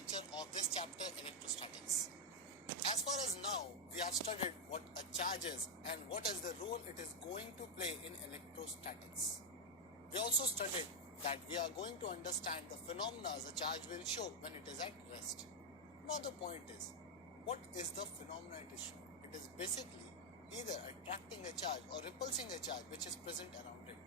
lecture of this chapter, electrostatics. As far as now, we have studied what a charge is and what is the role it is going to play in electrostatics. We also studied that we are going to understand the phenomena the charge will show when it is at rest. Now the point is, what is the phenomena it is showing? It is basically either attracting a charge or repulsing a charge which is present around it.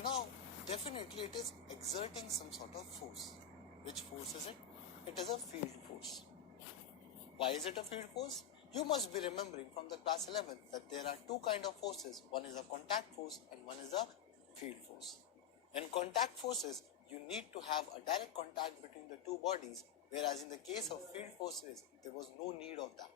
Now, definitely it is exerting some sort of force. Which force is it? It is a field force. Why is it a field force? You must be remembering from the class 11 that there are two kinds of forces. One is a contact force and one is a field force. In contact forces, you need to have a direct contact between the two bodies, whereas in the case of field forces, there was no need of that.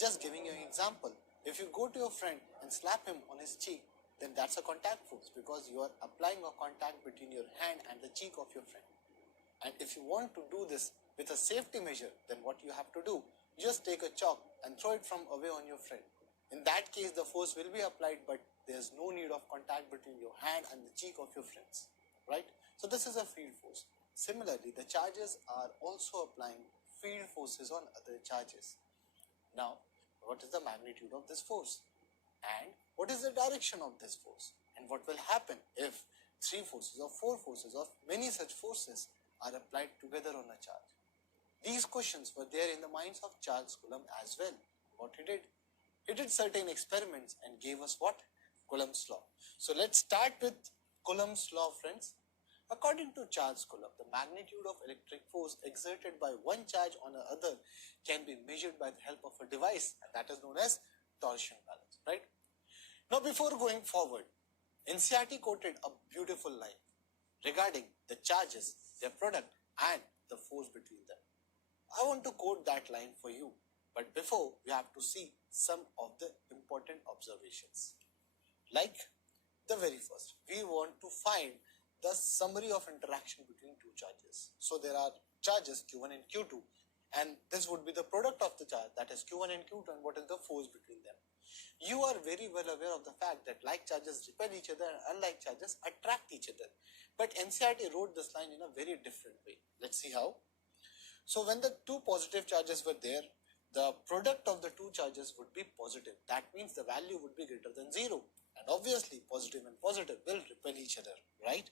Just giving you an example, if you go to your friend and slap him on his cheek, then that's a contact force because you are applying a contact between your hand and the cheek of your friend. And if you want to do this with a safety measure, then what you have to do, just take a chalk and throw it from away on your friend. In that case, the force will be applied, but there's no need of contact between your hand and the cheek of your friends, right? So this is a field force. Similarly, the charges are also applying field forces on other charges. Now, what is the magnitude of this force? And what is the direction of this force? And what will happen if 3 forces or 4 forces or many such forces are applied together on a charge? These questions were there in the minds of Charles Coulomb as well. What he did? He did certain experiments and gave us what? Coulomb's law. So let's start with Coulomb's law, friends. According to Charles Coulomb, the magnitude of electric force exerted by one charge on another can be measured by the help of a device, and that is known as torsion balance, right? Now, before going forward, NCERT quoted a beautiful line regarding the charges, their product, and the force between them. I want to quote that line for you, but before, we have to see some of the important observations. Like the very first, we want to find the summary of interaction between two charges. So there are charges Q1 and Q2, and this would be the product of the charge, that is Q1 and Q2, and what is the force between them. You are very well aware of the fact that like charges repel each other and unlike charges attract each other. But NCERT wrote this line in a very different way. Let's see how. So when the two positive charges were there, the product of the two charges would be positive. That means the value would be greater than 0. And obviously positive and positive will repel each other, right?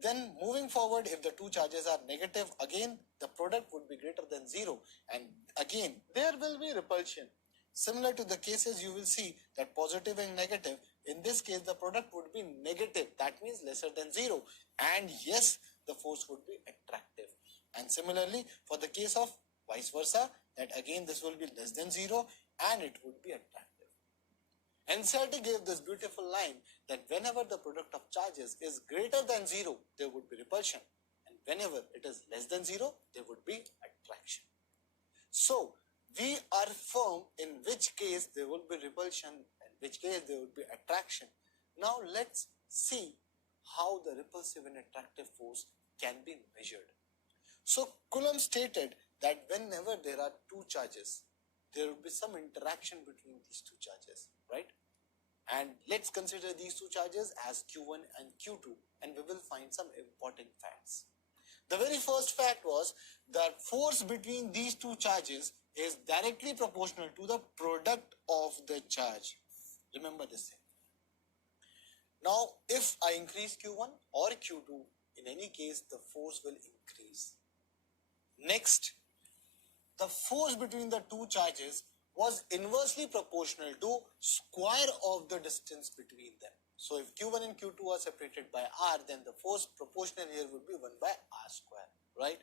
Then moving forward, if the two charges are negative, again the product would be greater than 0, and again there will be repulsion. Similar to the cases, you will see that positive and negative, in this case the product would be negative, that means lesser than 0, and yes, the force would be attractive. And similarly for the case of vice versa, that again this will be less than 0 and it would be attractive. NCERT gave this beautiful line that whenever the product of charges is greater than 0, there would be repulsion, and whenever it is less than 0, there would be attraction. So we are firm in which case there will be repulsion, in which case there would be attraction. Now let's see how the repulsive and attractive force can be measured. So Coulomb stated that whenever there are two charges, there will be some interaction between these two charges, right? And let's consider these two charges as Q1 and Q2, and we will find some important facts. The very first fact was that force between these two charges is directly proportional to the product of the charge. Remember this thing. Now, if I increase Q1 or Q2, in any case, the force will increase. Next, the force between the two charges was inversely proportional to square of the distance between them. So if Q1 and Q2 are separated by R, then the force proportional here would be 1 by R square, right?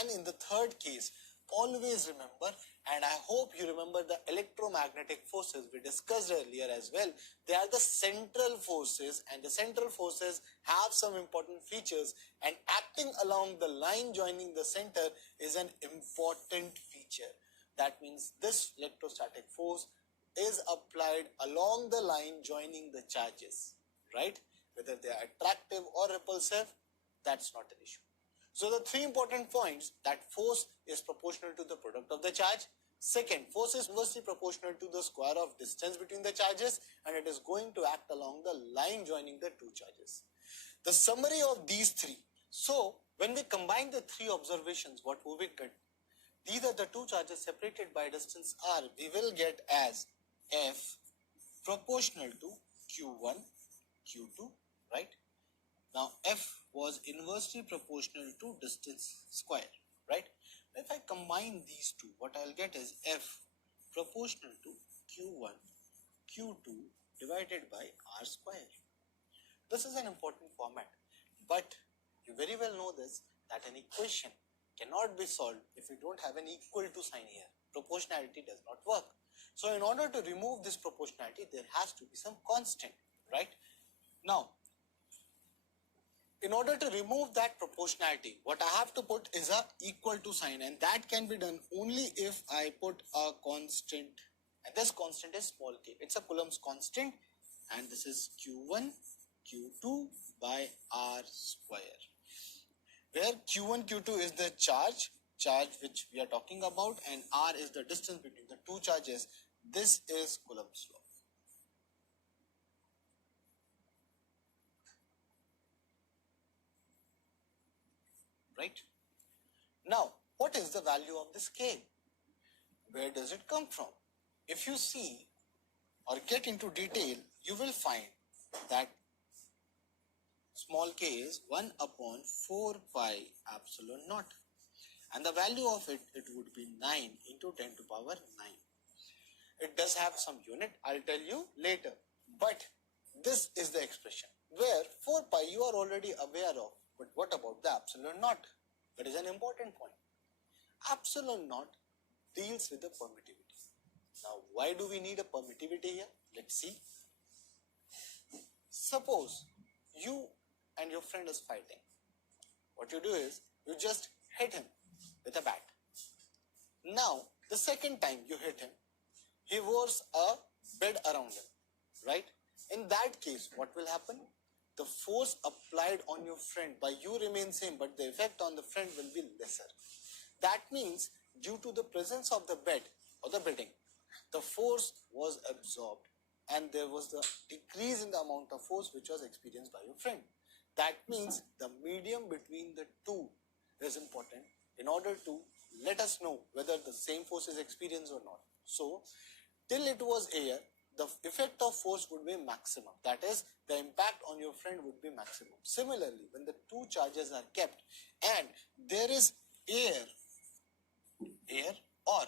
And in the third case, always remember, and I hope you remember the electromagnetic forces we discussed earlier as well. They are the central forces, and the central forces have some important features, and acting along the line joining the center is an important feature. That means this electrostatic force is applied along the line joining the charges, right? Whether they are attractive or repulsive, that's not an issue. So the 3 important points, that force is proportional to the product of the charge. Second, force is inversely proportional to the square of distance between the charges, and it is going to act along the line joining the two charges. The summary of these 3. So When we combine the three observations, what will we get? These are the two charges separated by distance r. We will get as F proportional to Q1, Q2, right? Now F was inversely proportional to distance square, right? If I combine these two, what I'll get is F proportional to Q1, Q2 divided by R square. This is an important format, but you very well know this, that an equation cannot be solved if we don't have an equal to sign here. Proportionality does not work. So in order to remove this proportionality, there has to be some constant, right? Now, in order to remove that proportionality, what I have to put is a equal to sign, and that can be done only if I put a constant, and this constant is small k. It's a Coulomb's constant, and this is Q1, Q2 by R square, where Q1, Q2 is the charge which we are talking about, and R is the distance between the two charges. This is Coulomb's law. Right? Now, what is the value of this K? Where does it come from? If you see or get into detail, you will find that small k is 1 upon 4 pi epsilon naught. And the value of it would be 9 into 10 to power 9. It does have some unit, I'll tell you later. But this is the expression, where 4 pi you are already aware of. But what about the epsilon naught? That is an important point. Epsilon naught deals with the permittivity. Now, why do we need a permittivity here? Let's see. Suppose you and your friend is fighting. What you do is, you just hit him with a bat. Now, the second time you hit him, he wears a bed around him, right? In that case, what will happen? The force applied on your friend by you remains same, but the effect on the friend will be lesser. That means, due to the presence of the bed or the bedding, the force was absorbed and there was the decrease in the amount of force which was experienced by your friend. That means the medium between the two is important in order to let us know whether the same force is experienced or not. So, till it was air, the effect of force would be maximum. That is, the impact on your friend would be maximum. Similarly, when the two charges are kept and there is air or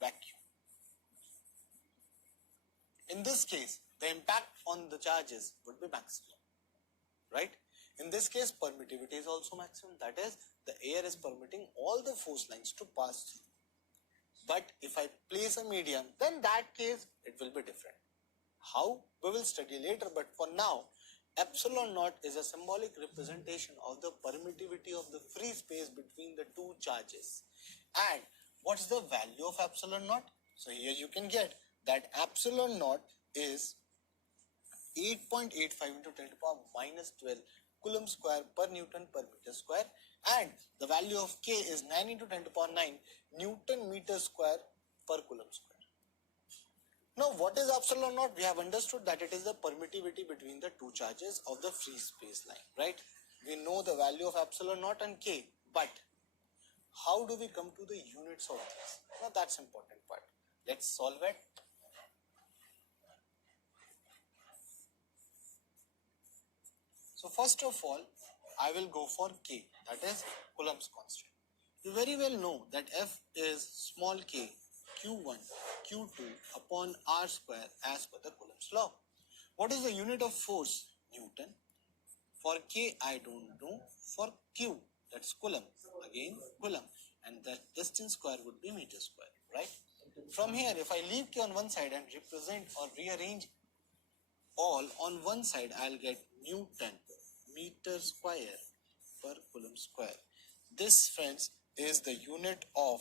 vacuum, in this case, the impact on the charges would be maximum, right? In this case, permittivity is also maximum. That is, the air is permitting all the force lines to pass through. But if I place a medium, then that case, it will be different. How? We will study later, but for now, epsilon naught is a symbolic representation of the permittivity of the free space between the two charges. And what's the value of epsilon naught? So here you can get that epsilon naught is 8.85 into 10 to the power minus 12 Coulomb square per Newton per meter square, and the value of K is 9 into 10 to the power 9 Newton meter square per Coulomb square. Now, what is epsilon naught? We have understood that it is the permittivity between the two charges of the free space line, right? We know the value of epsilon naught and K, but how do we come to the units of this? Now, that's important part. Let's solve it. So first of all, I will go for K, that is Coulomb's constant. You very well know that F is small k Q1, Q2 upon R square as per the Coulomb's law. What is the unit of force? Newton. For K, I don't know. For Q, that's Coulomb. Again, Coulomb. And the distance square would be meter square, right? From here, if I leave K on one side and represent or rearrange all on one side, I'll get Newton meter square per Coulomb square. This, friends, is the unit of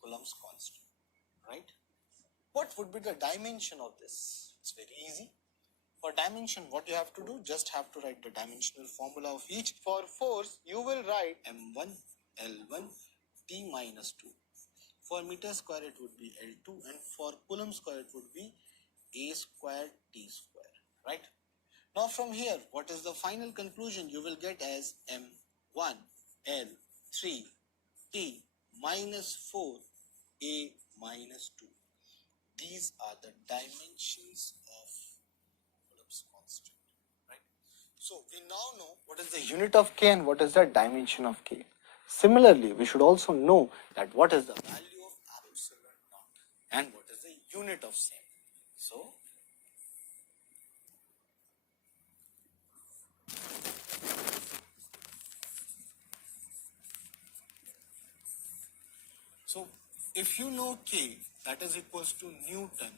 Coulomb's constant, right? What would be the dimension of this? It's very easy. For dimension, what you have to do, just have to write the dimensional formula of each. For force, you will write M1, L1, T minus 2. For meter square, it would be L2, and for Coulomb square, it would be A square T square, right? Now from here, what is the final conclusion? You will get as M 1 L 3 T minus 4 A minus 2. These are the dimensions of Coulomb's constant, right? So we now know what is the unit of K and what is the dimension of K. Similarly, we should also know that what is the value of epsilon naught and what is the unit of same. So if you know K, that is equals to Newton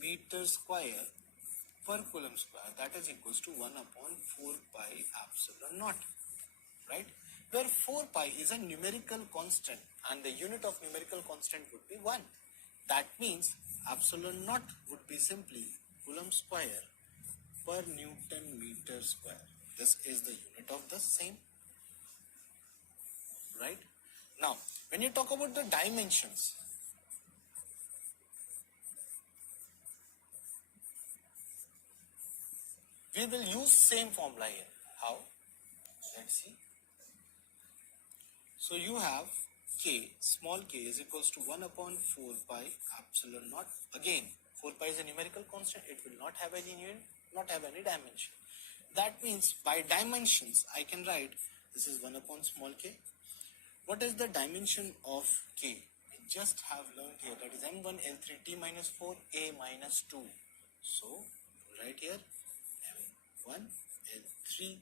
meter square per Coulomb square, that is equals to 1 upon 4 pi epsilon naught, right? Where 4 pi is a numerical constant and the unit of numerical constant would be 1. That means epsilon naught would be simply Coulomb square per Newton meter square. This is the unit of the same, right? Now, when you talk about the dimensions, we will use same formula here. How? Let's see. So you have K, small k is equals to 1 upon 4 pi epsilon naught. Again, 4 pi is a numerical constant. It will not have any unit, not have any dimension. That means by dimensions, I can write this is 1 upon small k. What is the dimension of K? We just have learned here, that is M1, L3, T minus 4, A minus 2. So, right here, M1, L3,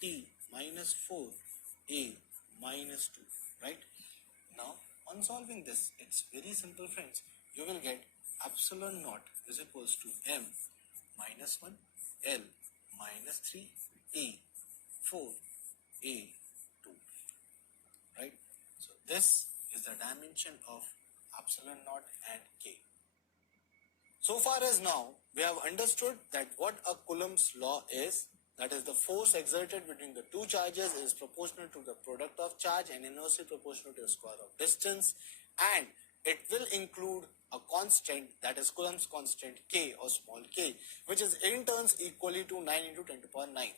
T minus 4, A minus 2, right? Now, on solving this, it's very simple, friends. You will get epsilon naught is equals to M minus 1, L minus 3, A 4, A 2, right? So this is the dimension of epsilon naught and K. So far as now, we have understood that what a Coulomb's law is, that is the force exerted between the two charges is proportional to the product of charge and inversely proportional to the square of distance, and it will include a constant, that is Coulomb's constant K or small k, which is in turns equally to 9 into 10 to the power 9.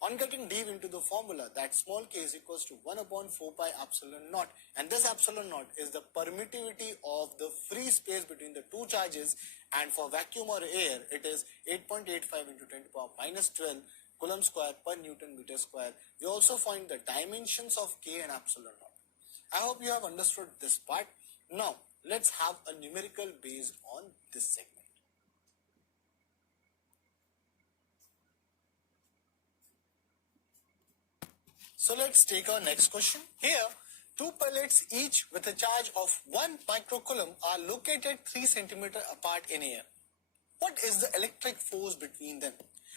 On getting deep into the formula, that small k is equals to 1 upon 4 pi epsilon naught, and this epsilon naught is the permittivity of the free space between the two charges, and for vacuum or air it is 8.85 into 10 to the power minus 12 Coulomb square per Newton meter square. We also find the dimensions of K and epsilon naught. I hope you have understood this part. Now let's have a numerical based on this segment. So let's take our next question. Here, two pellets each with a charge of 1 microcoulomb are located 3 centimeter apart in air. What is the electric force between them?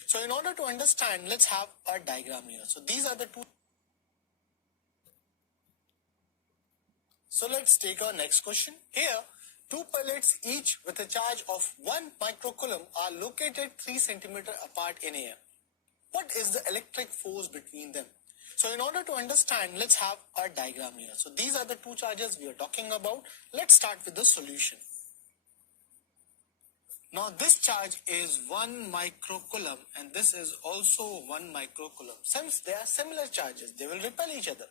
So in order to understand, let's have a diagram here. So these are the two. So let's take our next question. Here, two pellets each with a charge of 1 microcoulomb are located 3 centimeter apart in air. What is the electric force between them? So in order to understand, let's have a diagram here. So these are the two charges we are talking about. Let's start with the solution. Now this charge is 1 microcoulomb and this is also 1 microcoulomb. Since they are similar charges, they will repel each other.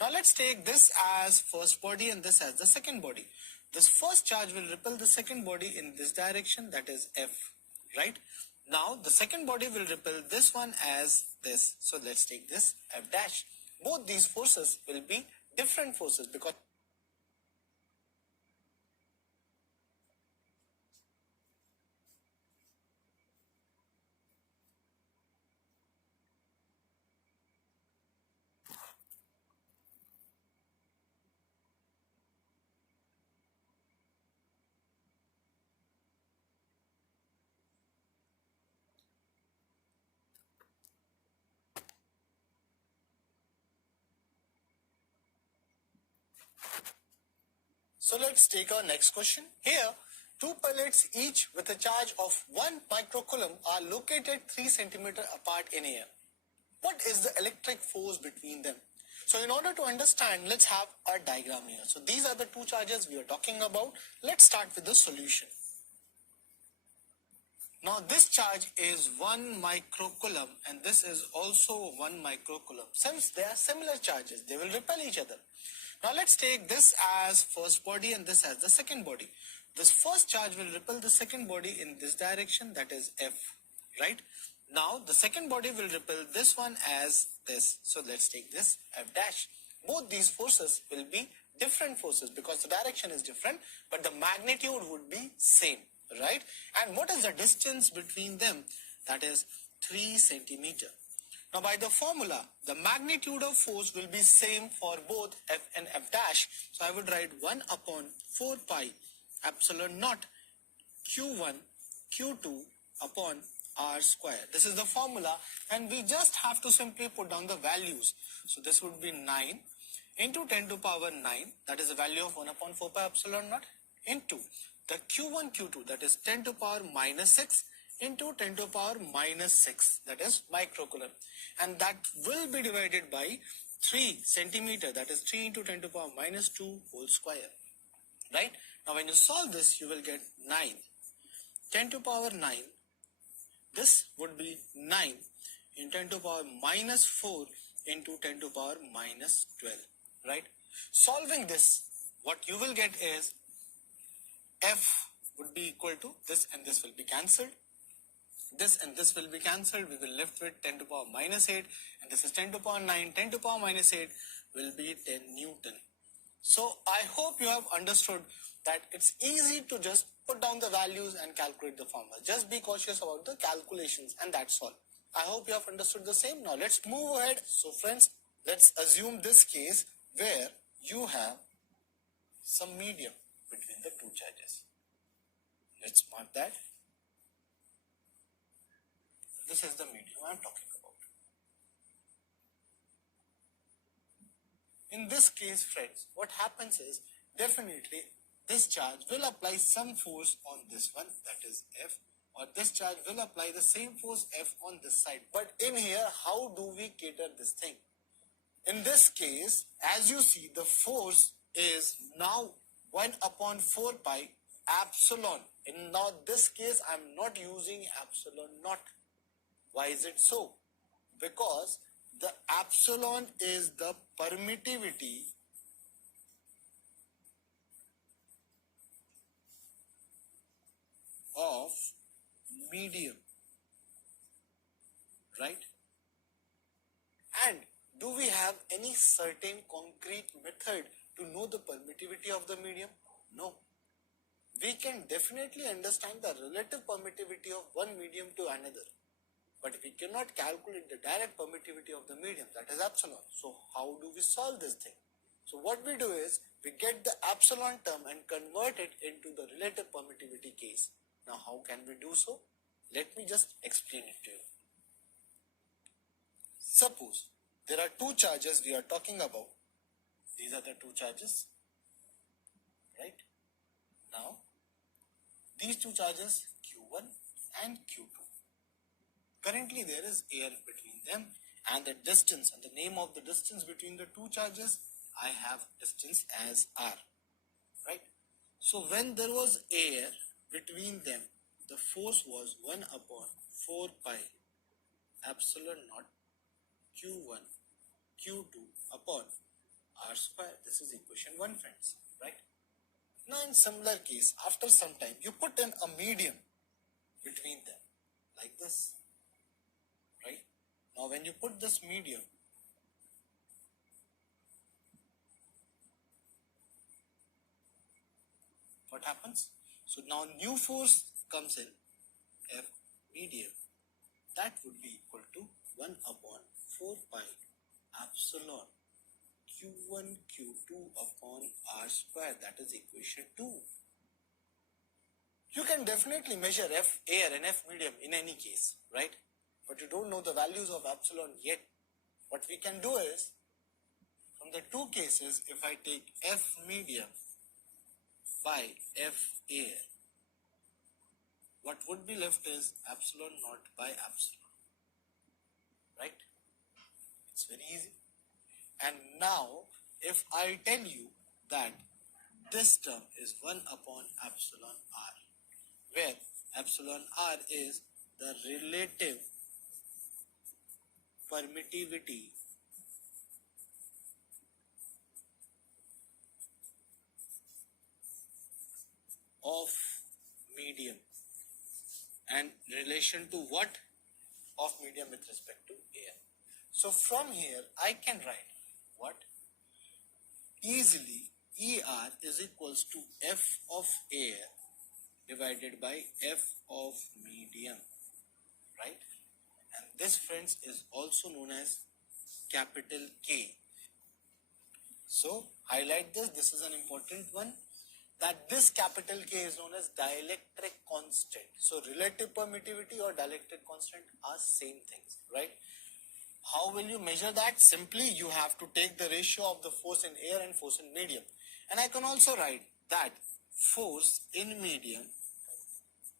Now let's take this as first body and this as the second body. This first charge will repel the second body in this direction, that is F, right? Now the second body will repel this one as this. So let's take this F dash. Both these forces will be different forces because So let's take our next question. Here, two pellets each with a charge of 1 microcoulomb are located 3 centimeter apart in air. What is the electric force between them? So in order to understand, let's have a diagram here. So these are the two charges we are talking about. Let's start with the solution. Now this charge is 1 microcoulomb and this is also 1 microcoulomb. Since they are similar charges, they will repel each other. Now let's take this as first body and this as the second body. This first charge will repel the second body in this direction, that is F, right? Now the second body will repel this one as this. So let's take this F dash. Both these forces will be different forces because the direction is different, but the magnitude would be same, right? And what is the distance between them? That is 3 centimeter. Now by the formula, the magnitude of force will be same for both F and F dash. So I would write 1 upon 4 pi epsilon naught Q1 Q2 upon R square. This is the formula and we just have to simply put down the values. So this would be 9 into 10 to power 9, that is the value of 1 upon 4 pi epsilon naught, into the Q1 Q2, that is 10 to power minus 6 into 10 to power minus 6, that is microcoulomb, and that will be divided by 3 centimeter, that is 3 into 10 to power minus 2 whole square, right? Now when you solve this, you will get 9, 10 to power 9, this would be 9 in 10 to power minus 4 into 10 to power minus 12, right? Solving this, what you will get is F would be equal to this and this will be cancelled. This and this will be cancelled. We will left with 10 to power minus 8 and this is 10 to power 9. 10 to power minus 8 will be 10 Newton. So I hope you have understood that it's easy to just put down the values and calculate the formula. Just be cautious about the calculations and that's all. I hope you have understood the same. Now let's move ahead. So friends, let's assume this case where you have some medium between the two charges. Let's mark that. This is the medium I am talking about. In this case, friends, what happens is definitely this charge will apply some force on this one, that is F, or this charge will apply the same force F on this side. But in here, how do we cater this thing? In this case, as you see, the force is now 1 upon 4 pi epsilon. In now this case, I am not using epsilon naught. Why is it so? Because the epsilon is the permittivity of medium, right? And do we have any certain concrete method to know the permittivity of the medium? No. We can definitely understand the relative permittivity of one medium to another, but we cannot calculate the direct permittivity of the medium, that is epsilon. So how do we solve this thing? So what we do is, we get the epsilon term and convert it into the relative permittivity case. Now how can we do so? Let me just explain it to you. Suppose there are two charges we are talking about. These are the two charges, right? Now, these two charges Q1 and Q2. Currently there is air between them and the distance and the name of the distance between the two charges, I have distance as R, right? So when there was air between them, the force was 1 upon 4 pi epsilon naught Q1 Q2 upon R square. This is equation 1, friends, right? Now in similar case, after some time, you put in a medium between them, like this, right? Now when you put this medium, what happens? So now new force comes in, F medium, that would be equal to 1 upon 4 pi epsilon Q1 Q2 upon R square, that is equation 2. You can definitely measure F air and F medium in any case, right? But you don't know the values of epsilon yet. What we can do is, from the two cases, if I take F medium by F air, what would be left is epsilon naught by epsilon, right? It's very easy. And now, if I tell you that this term is 1 upon epsilon R, where epsilon r is the relative permittivity of medium, and relation to what? Of medium with respect to air. So from here I can write what? Easily ER is equals to F of air divided by F of medium, right? And this, friends, is also known as capital K. So highlight this. This is an important one, that this capital K is known as dielectric constant. So relative permittivity or dielectric constant are same things, right? How will you measure that? Simply you have to take the ratio of the force in air and force in medium. And I can also write that force in medium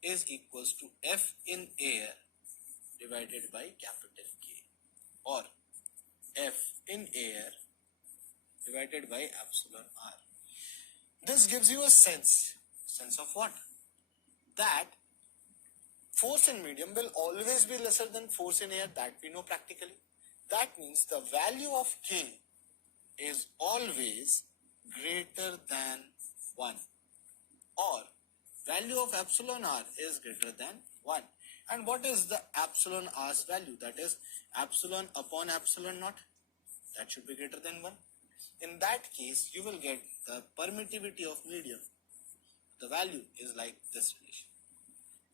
is equals to F in air divided by capital K, or F in air divided by epsilon r. This gives you a sense of what? That force in medium will always be lesser than force in air, that we know practically. That means the value of K is always greater than 1, or value of epsilon r is greater than 1. And what is the epsilon r's value? That is epsilon upon epsilon naught. That should be greater than 1. In that case, you will get the permittivity of medium. The value is like this relation.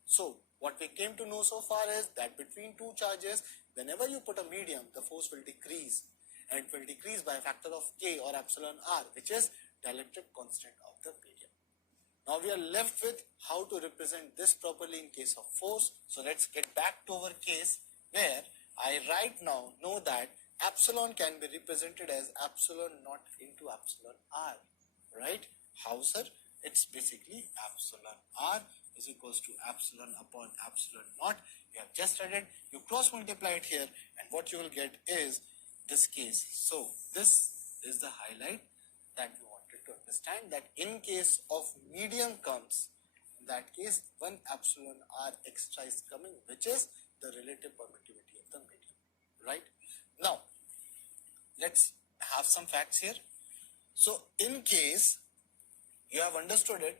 So, what we came to know so far is that between two charges, whenever you put a medium, the force will decrease. And it will decrease by a factor of K or epsilon r, which is dielectric constant of the medium. Now we are left with how to represent this properly in case of force. So let's get back to our case where I right now know that epsilon can be represented as epsilon naught into epsilon r, right? How, sir? It's basically epsilon r is equals to epsilon upon epsilon naught. You have just added, you cross multiply it here, and what you will get is this case. So this is the highlight that we wanted to understand, that in case of medium comes, in that case 1 epsilon r extra is coming, which is the relative permittivity of the medium, right? Now let's have some facts here. So in case you have understood it,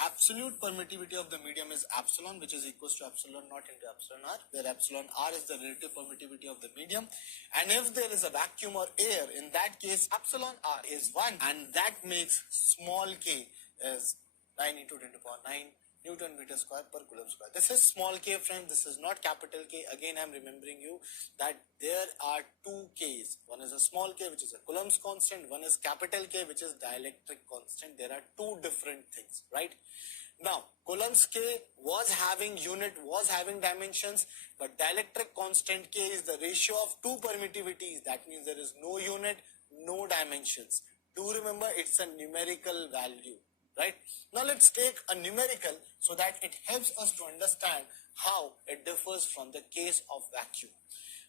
absolute permittivity of the medium is epsilon, which is equals to epsilon naught into epsilon r, where epsilon r is the relative permittivity of the medium. And if there is a vacuum or air, in that case epsilon r is 1, and that makes small k is 9 into 10 to the power 9 Newton meter square per Coulomb square. This is small k, friends. This is not capital K. Again, I am remembering you that there are two K's. One is a small k, which is a Coulomb's constant. One is capital K, which is dielectric constant. There are two different things, right? Now, Coulomb's K was having unit, was having dimensions, but dielectric constant K is the ratio of two permittivities. That means there is no unit, no dimensions. Do remember, it's a numerical value. Right? Now let's take a numerical so that it helps us to understand how it differs from the case of vacuum.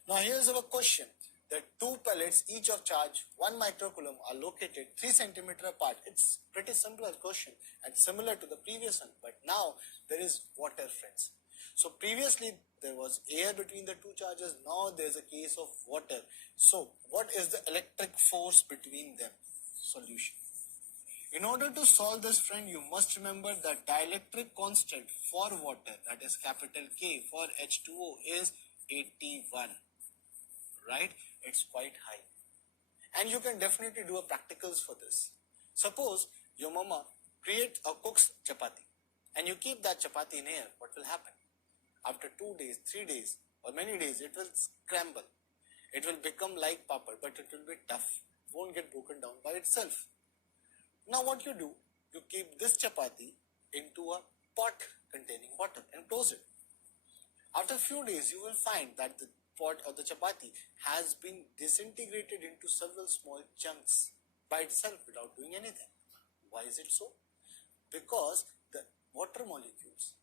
Now here's our question. The two pellets, each of charge 1 microcoulomb, are located 3 centimeter apart. It's pretty simple question and similar to the previous one, but now there is water, friends. So previously there was air between the two charges. Now there's a case of water. So what is the electric force between them? Solution. In order to solve this, friend, you must remember that dielectric constant for water, that is capital K, for H2O is 81, right? It's quite high. And you can definitely do a practicals for this. Suppose your mama cooks chapati and you keep that chapati in air. What will happen? After 2 days, 3 days or many days, it will scramble. It will become like papad, but it will be tough. It won't get broken down by itself. Now what you do, you keep this chapati into a pot containing water and close it. After a few days, you will find that the pot or the chapati has been disintegrated into several small chunks by itself without doing anything. Why is it so? Because the water molecules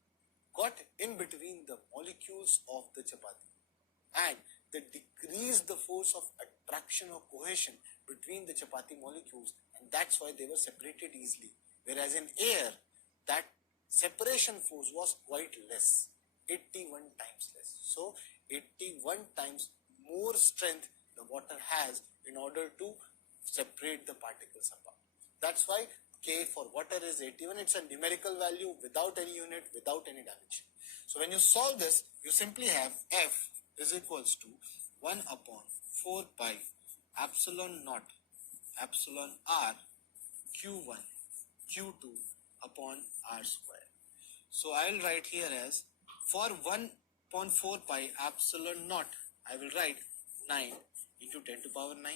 got in between the molecules of the chapati, and they decrease the force of attraction or cohesion between the chapati molecules, and that's why they were separated easily. Whereas in air, that separation force was quite less, 81 times less. So 81 times more strength the water has in order to separate the particles apart. That's why K for water is 81. It's a numerical value without any unit, without any dimension. So when you solve this, you simply have F is equals to 1 upon 4 pi epsilon naught epsilon r q1 q2 upon r square. So I will write here as for 1 upon 4 pi epsilon naught, I will write 9 into 10 to power 9.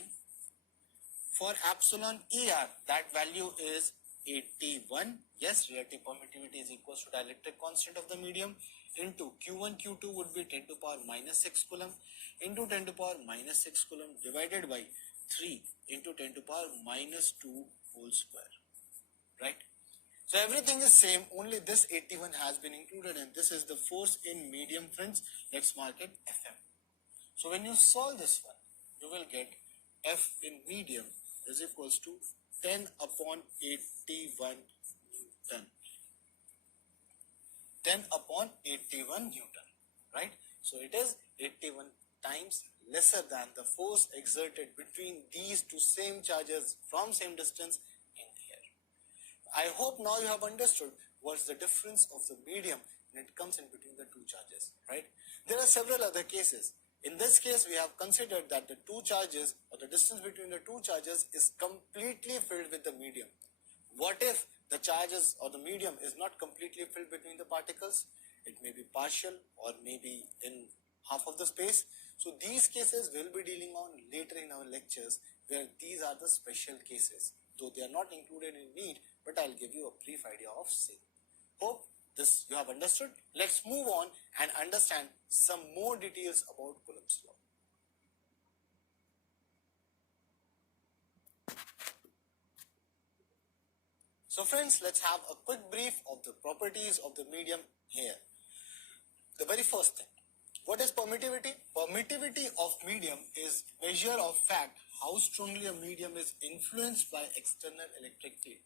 For epsilon ER, that value is 81. Yes, relative permittivity is equal to dielectric constant of the medium into Q1, Q2 would be 10 to power minus 6 Coulomb into 10 to power minus 6 Coulomb divided by 3 into 10 to power minus 2 whole square. Right? So everything is same, only this 81 has been included, and this is the force in medium, friends. Let's mark it FM. So when you solve this one, you will get F in medium is equals to 10 upon 81 Newton. 10 upon 81 Newton, right? So it is 81 times lesser than the force exerted between these two same charges from same distance in the air. I hope now you have understood what's the difference of the medium when it comes in between the two charges, right? There are several other cases. In this case, we have considered that the two charges or the distance between the two charges is completely filled with the medium. What if the charges or the medium is not completely filled between the particles? It may be partial or maybe in half of the space. So these cases we'll be dealing on later in our lectures, where these are the special cases. Though they are not included in NEET, but I'll give you a brief idea of same. Hope this you have understood. Let's move on and understand some more details about Coulomb's law. So friends, let's have a quick brief of the properties of the medium here. The very first thing, what is permittivity? Permittivity of medium is measure of fact how strongly a medium is influenced by external electric field.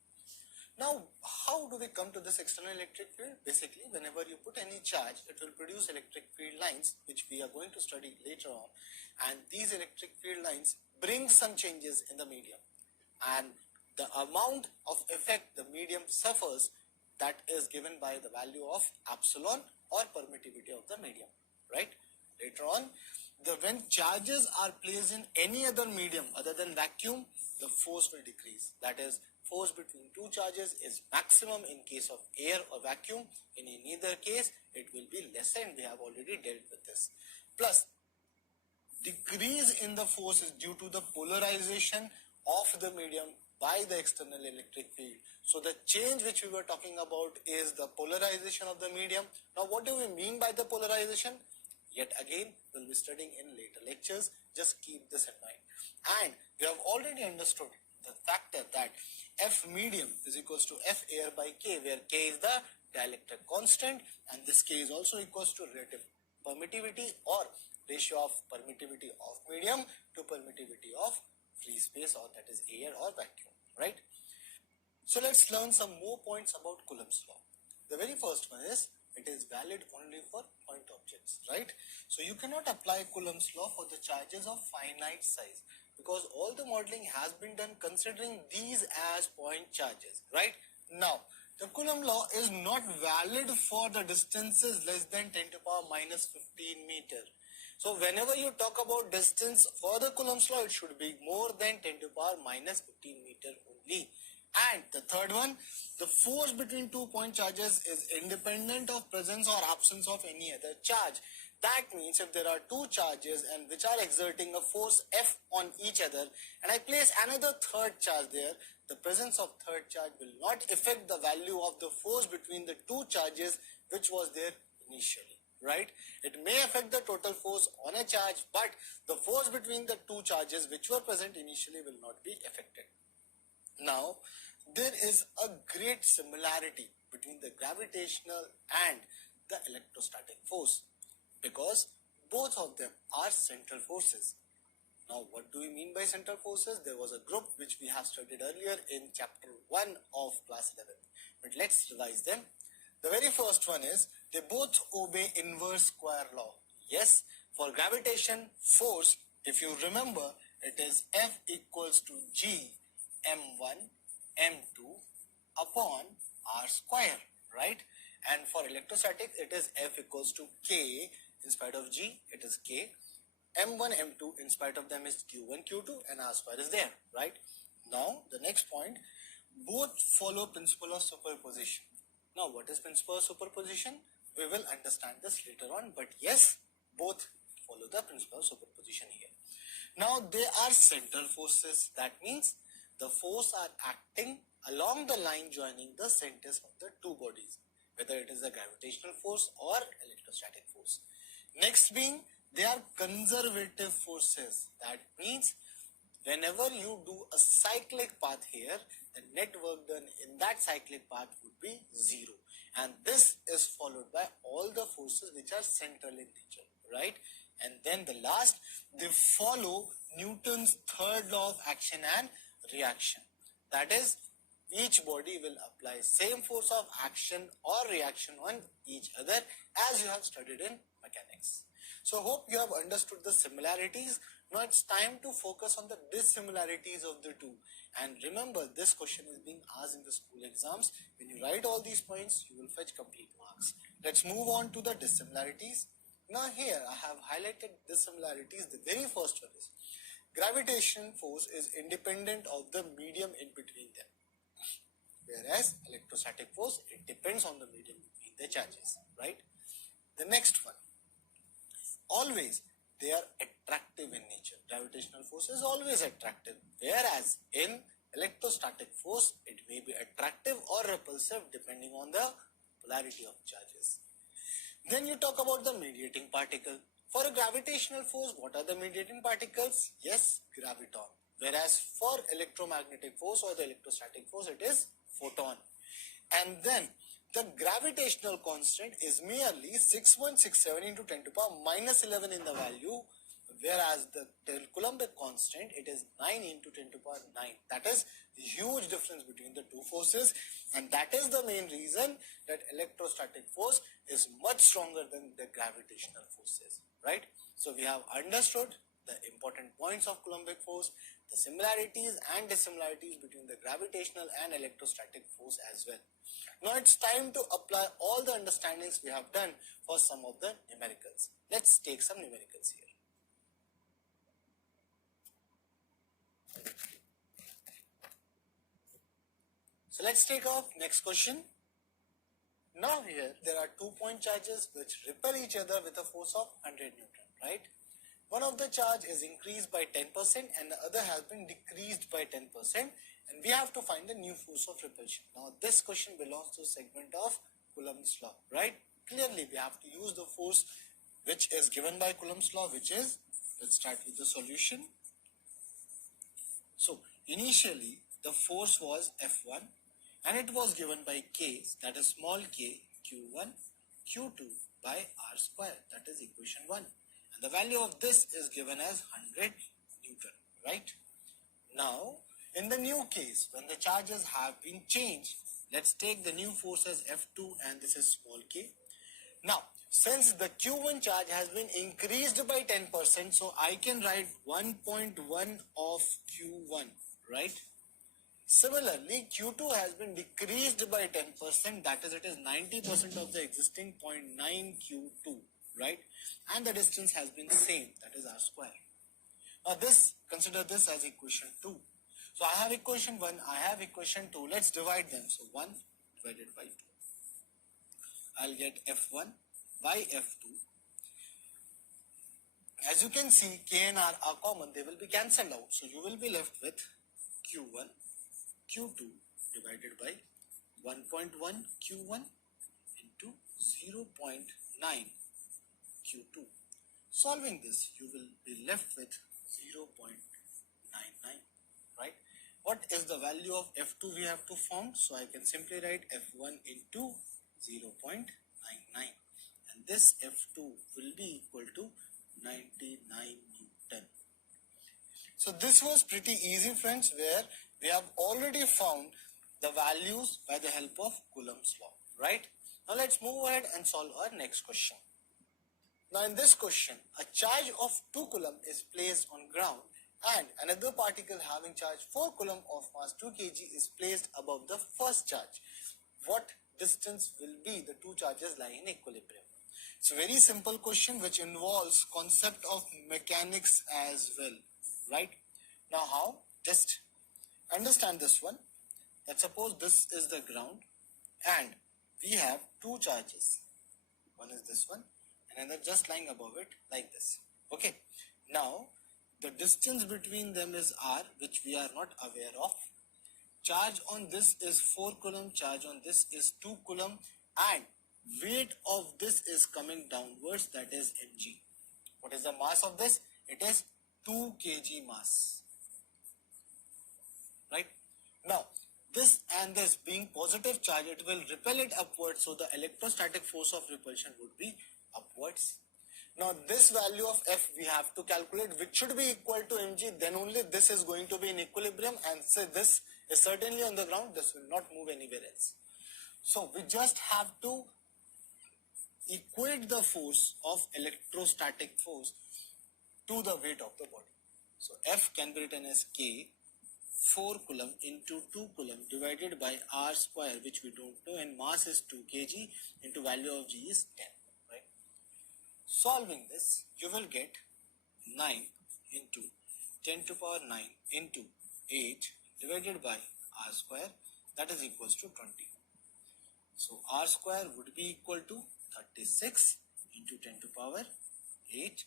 Now, how do we come to this external electric field? Basically, whenever you put any charge, it will produce electric field lines, which we are going to study later on. And these electric field lines bring some changes in the medium. And the amount of effect the medium suffers, that is given by the value of epsilon or permittivity of the medium, right? Later on, when charges are placed in any other medium other than vacuum, the force will decrease. That is, force between two charges is maximum in case of air or vacuum. In either case, it will be lesser, and we have already dealt with this. Plus, decrease in the force is due to the polarization of the medium by the external electric field. So the change which we were talking about is the polarization of the medium. Now what do we mean by the polarization? Yet again, we'll be studying in later lectures. Just keep this in mind. And we have already understood the factor that F medium is equals to F air by K, where K is the dielectric constant, and this K is also equals to relative permittivity or ratio of permittivity of medium to permittivity of free space, or that is air or vacuum, right? So let's learn some more points about Coulomb's law. The very first one is it is valid only for point objects, right? So you cannot apply Coulomb's law for the charges of finite size, because all the modeling has been done considering these as point charges, right? Now, the Coulomb law is not valid for the distances less than 10 to power minus 15 meter. So whenever you talk about distance for the Coulomb's law, it should be more than 10 to power minus 15 meter only. And the third one, the force between 2 point charges is independent of presence or absence of any other charge. That means if there are two charges and which are exerting a force F on each other, and I place another third charge there, the presence of third charge will not affect the value of the force between the two charges which was there initially, right? It may affect the total force on a charge, but the force between the two charges which were present initially will not be affected. Now, there is a great similarity between the gravitational and the electrostatic force, because both of them are central forces. Now, what do we mean by central forces? There was a group which we have studied earlier in chapter 1 of class 11. But let's revise them. The very first one is they both obey inverse square law. Yes, for gravitation force, if you remember, it is F equals to G m1 m2 upon r square, right? And for electrostatic, it is F equals to K in spite of G, it is K. M1, M2 in spite of them is Q1, Q2 and R square is there, right? Now, the next point, both follow principle of superposition. Now, what is principle of superposition? We will understand this later on, but yes, both follow the principle of superposition here. Now, they are central forces. That means the force are acting along the line joining the centers of the two bodies, whether it is the gravitational force or electrostatic force. Next being, they are conservative forces. That means whenever you do a cyclic path here, the net work done in that cyclic path would be zero. And this is followed by all the forces which are central in nature, right? And then the last, they follow Newton's third law of action and reaction. That is, each body will apply same force of action or reaction on each other as you have studied in mechanics. So hope you have understood the similarities. Now it's time to focus on the dissimilarities of the two. And remember, this question is being asked in the school exams. When you write all these points, you will fetch complete marks. Let's move on to the dissimilarities. Now here I have highlighted dissimilarities. The very first one is gravitation force is independent of the medium in between them. Whereas electrostatic force, it depends on the medium between the charges, right? The next one, always they are attractive in nature. Gravitational force is always attractive, whereas in electrostatic force, it may be attractive or repulsive depending on the polarity of charges. Then you talk about the mediating particle. For a gravitational force, what are the mediating particles? Yes, graviton. Whereas for electromagnetic force or the electrostatic force, it is photon. And then the gravitational constant is merely 6167 into 10 to the power minus 11 in the value, whereas the Coulombic constant, it is 9 into 10 to the power 9. That is a huge difference between the two forces, and that is the main reason that electrostatic force is much stronger than the gravitational forces, right? So we have understood the important points of Coulombic force, the similarities and dissimilarities between the gravitational and electrostatic force as well. Now it's time to apply all the understandings we have done for some of the numericals. Let's take some numericals here. So let's take off next question. Now here there are 2-point charges which repel each other with a force of 100 Newton, right? One of the charge is increased by 10% and the other has been decreased by 10%, and we have to find the new force of repulsion. Now this question belongs to segment of Coulomb's law, right? Clearly we have to use the force which is given by Coulomb's law, which is, let's start with the solution. So initially the force was F1 and it was given by K, that is small k, Q1, Q2 by R square, that is equation 1. And the value of this is given as 100 Newton, right? Now, in the new case, when the charges have been changed, let's take the new force as F2 and this is small k. Now, since the Q1 charge has been increased by 10%, so I can write 1.1 of Q1, right? Similarly, Q2 has been decreased by 10%, that is, it is 90% of the existing 0.9 Q2, right? And the distance has been the same, that is R square. Now this, consider this as equation 2. So I have equation 1, I have equation 2, let's divide them. So 1 divided by 2. I'll get F1 by F2. As you can see, K and R are common, they will be cancelled out. So you will be left with Q1, Q2 divided by 1.1 Q1 into 0.9 Q2. Solving this, you will be left with 0.99, right? What is the value of F2 we have to find? So I can simply write F1 into 0.99. And this F2 will be equal to 99 Newton. So this was pretty easy, friends, where we have already found the values by the help of Coulomb's law, right? Now let's move ahead and solve our next question. Now in this question, a charge of 2 Coulomb is placed on ground and another particle having charge 4 Coulomb of mass 2 kg is placed above the first charge. What distance will be the two charges lying in equilibrium? It's a very simple question which involves concept of mechanics as well, right? Now how? Just understand this one. Let's suppose this is the ground and we have two charges. One is this one and another just lying above it like this. Okay. Now the distance between them is r, which we are not aware of. Charge on this is 4 Coulomb, charge on this is 2 Coulomb and weight of this is coming downwards, that is mg. What is the mass of this? It is 2 kg mass. Right? Now, this and this being positive charge, it will repel it upwards, so the electrostatic force of repulsion would be upwards. Now, this value of F we have to calculate, which should be equal to mg, then only this is going to be in equilibrium, and say this is certainly on the ground, this will not move anywhere else. So, we just have to equate the force of electrostatic force to the weight of the body. So, F can be written as K 4 Coulomb into 2 Coulomb divided by R square, which we don't know, and mass is 2 kg into value of G is 10, right? Solving this, you will get 9 into 10 to power 9 into 8 divided by R square, that is equals to 20. So, R square would be equal to 36 into 10 to power 8.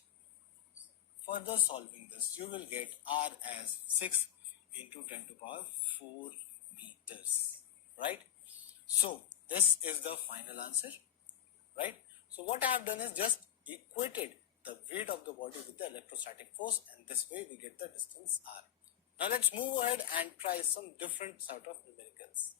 Further solving this, you will get R as 6 into 10 to power 4 meters, right? So, this is the final answer, right? So, what I have done is just equated the weight of the body with the electrostatic force, and this way we get the distance R. Now, let's move ahead and try some different sort of numericals.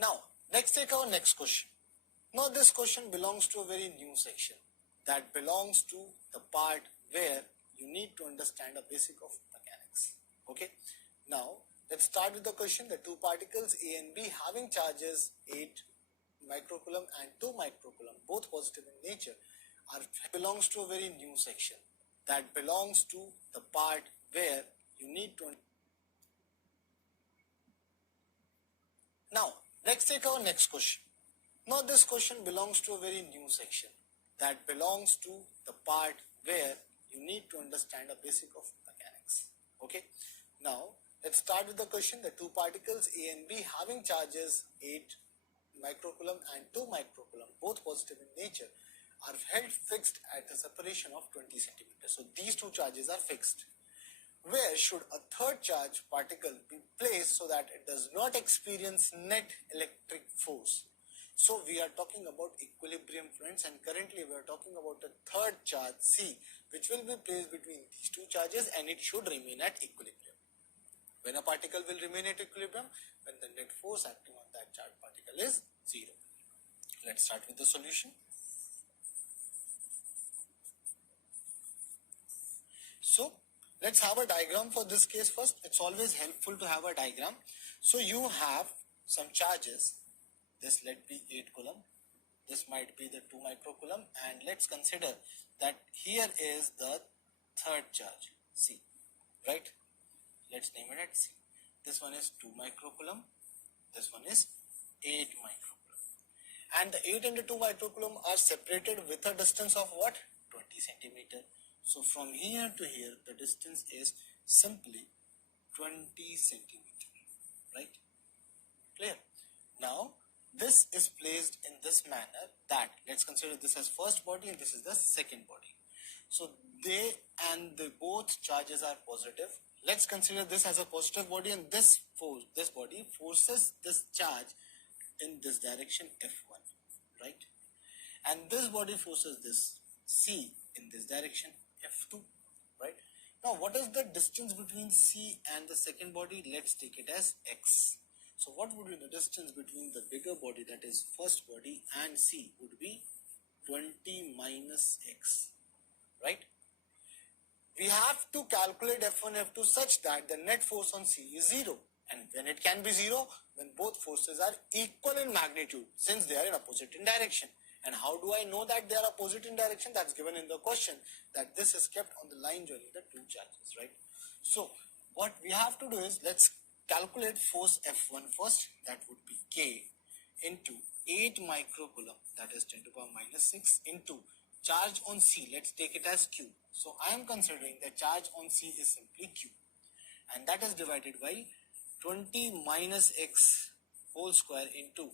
Now, let's take our next question. Now, this question belongs to a very new section that belongs to the part where you need to understand a basic of mechanics. Okay. Now, let's start with the question. The two particles A and B having charges 8 microcoulomb and 2 microcoulomb, both positive in nature, belongs to a very new section that belongs to the part where you need to. Now, let's take our next question. Now, this question belongs to a very new section that belongs to the part where you need to understand a basic of mechanics. Okay. Now, let's start with the question. The two particles A and B having charges 8 microcoulomb and 2 microcoulomb, both positive in nature, are held fixed at a separation of 20 centimeters. So, these two charges are fixed. Where should a third charge particle be placed so that it does not experience net electric force? So, we are talking about equilibrium, friends, and currently we are talking about a third charge C, which will be placed between these two charges, and it should remain at equilibrium. When a particle will remain at equilibrium? When the net force acting on that charged particle is 0. Let's start with the solution. So, let's have a diagram for this case first. It's always helpful to have a diagram. So, you have some charges. This let be 8 Coulomb. This might be the 2 microcoulomb, and let's consider that here is the third charge C, right? Let's name it at C. This one is 2 microcoulomb. This one is 8 microcoulomb. And the 8 and the 2 microcoulomb are separated with a distance of what? 20 centimeter. So from here to here, the distance is simply 20 centimeter, right? Clear? Now, this is placed in this manner that, let's consider this as first body and this is the second body. So, both charges are positive. Let's consider this as a positive body, and this body forces this charge in this direction F1, right? And this body forces this C in this direction F2, right? Now, what is the distance between C and the second body? Let's take it as X. So, what would be the distance between the bigger body, that is first body, and C would be 20 minus X, right? we have to calculate F1, F2 such that the net force on C is 0. And when it can be 0, when both forces are equal in magnitude, since they are in opposite in direction. And how do I know that they are opposite in direction? That's given in the question, that this is kept on the line joining the two charges, right? So what we have to do is, let's calculate force F1 first. That would be K into 8 microcoulomb, that is 10 to the power minus 6, into charge on C, let's take it as Q. So I am considering the charge on C is simply Q, and that is divided by 20 minus x whole square into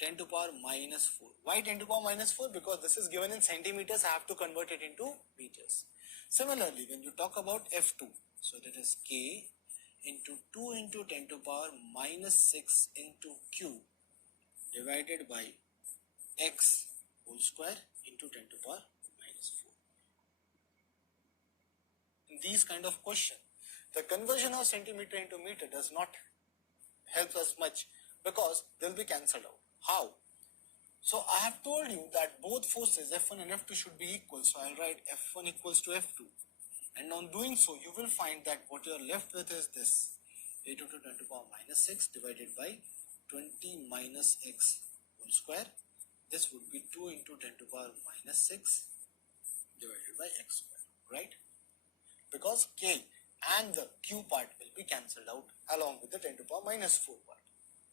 10 to the power minus 4. Why 10 to the power minus 4? Because this is given in centimeters, I have to convert it into meters. Similarly, when you talk about F2, so that is K into 2 into 10 to the power minus 6 into Q divided by x whole square into 10 to the power minus 4. In these kind of question, the conversion of centimeter into meter does not help us much, because they will be cancelled out. How? So I have told you that both forces F1 and F2 should be equal, so I'll write F1 equals to F2, and on doing so you will find that what you are left with is this, 8 into 10 to the power minus 6 divided by 20 minus x whole square. This would be 2 into 10 to the power minus 6 divided by x square, right? Because K and the Q part will be cancelled out along with the 10 to the power minus 4 part.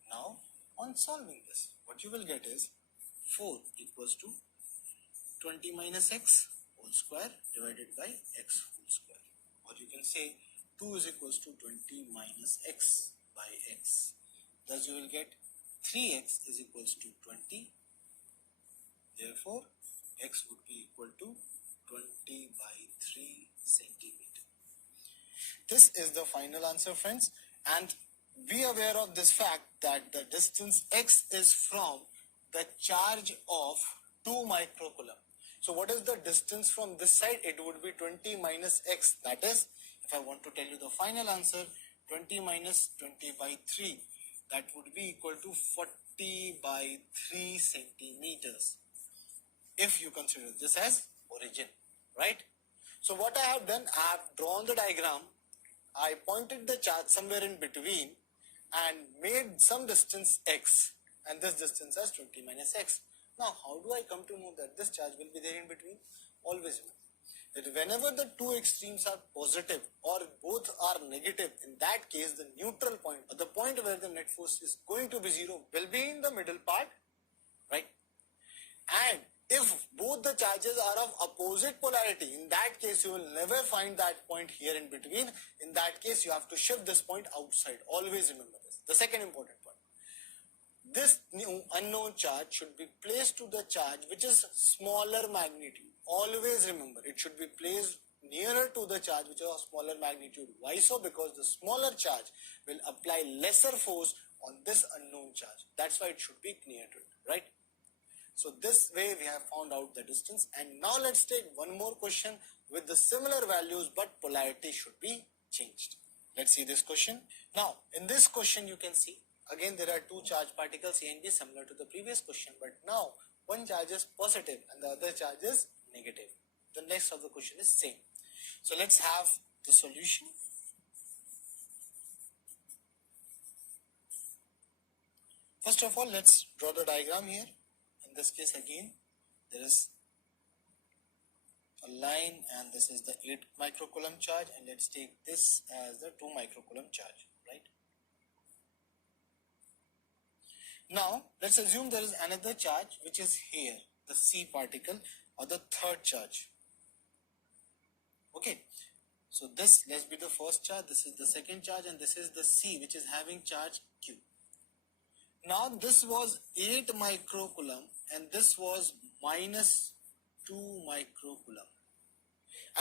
Now, on solving this, what you will get is 4 equals to 20 minus x whole square divided by x whole square. Or you can say 2 is equals to 20 minus x by x. Thus you will get 3x is equals to 20. Therefore, x would be equal to 20 by 3 centimeter. This is the final answer, friends, and be aware of this fact that the distance x is from the charge of 2 microcoulomb. So what is the distance from this side? It would be 20 minus x. That is, if I want to tell you the final answer, 20 minus 20 by 3, that would be equal to 40 by 3 centimeters. If you consider this as origin, right? So what I have done, I have drawn the diagram, I pointed the charge somewhere in between and made some distance x, and this distance as 20 minus x. Now how do I come to know that this charge will be there in between? Always remember that whenever the two extremes are positive or both are negative, in that case the neutral point, or the point where the net force is going to be 0, will be in the middle part, right? And if both the charges are of opposite polarity, in that case you will never find that point here in between. In that case you have to shift this point outside. Always remember this. The second important point, this new unknown charge should be placed to the charge which is smaller magnitude. Always remember, it should be placed nearer to the charge which is of smaller magnitude. Why so? Because the smaller charge will apply lesser force on this unknown charge. That's why it should be near to it, right? So this way we have found out the distance, and now let's take one more question with the similar values but polarity should be changed. Let's see this question. Now in this question you can see again there are two charged particles A and B, similar to the previous question, but now one charge is positive and the other charge is negative. The next of the question is same. So let's have the solution. First of all, let's draw the diagram here. In this case again there is a line and this is the 8 microcoulomb charge, and let's take this as the 2 microcoulomb charge, right? Now let's assume there is another charge which is here, the C particle or the third charge. Okay, so this, let's be the first charge, this is the second charge, and this is the C which is having charge Q. Now this was 8 microcoulomb and this was minus 2 microcoulomb.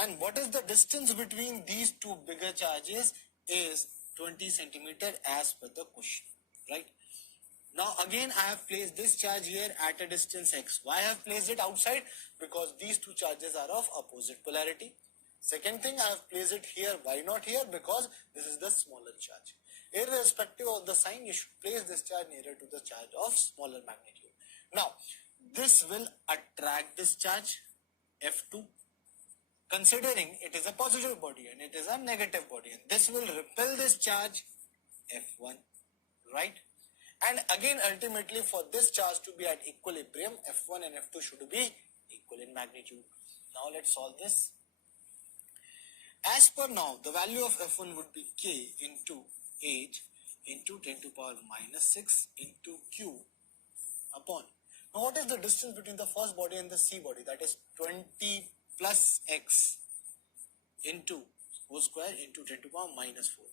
And what is the distance between these two bigger charges is 20 centimeter as per the question, right? Now again I have placed this charge here at a distance x. Why I have placed it outside? Because these two charges are of opposite polarity. Second thing, I have placed it here. Why not here? Because this is the smaller charge. Irrespective of the sign, you should place this charge nearer to the charge of smaller magnitude. Now, this will attract this charge, F2, considering it is a positive body and it is a negative body, and this will repel this charge F1, right? And again, ultimately for this charge to be at equilibrium, F1 and F2 should be equal in magnitude. Now let's solve this. As per now, the value of F1 would be K into 8 into 10 to power minus 6 into Q upon. Now what is the distance between the first body and the C body? That is 20 plus X into whole square into 10 to power minus 4.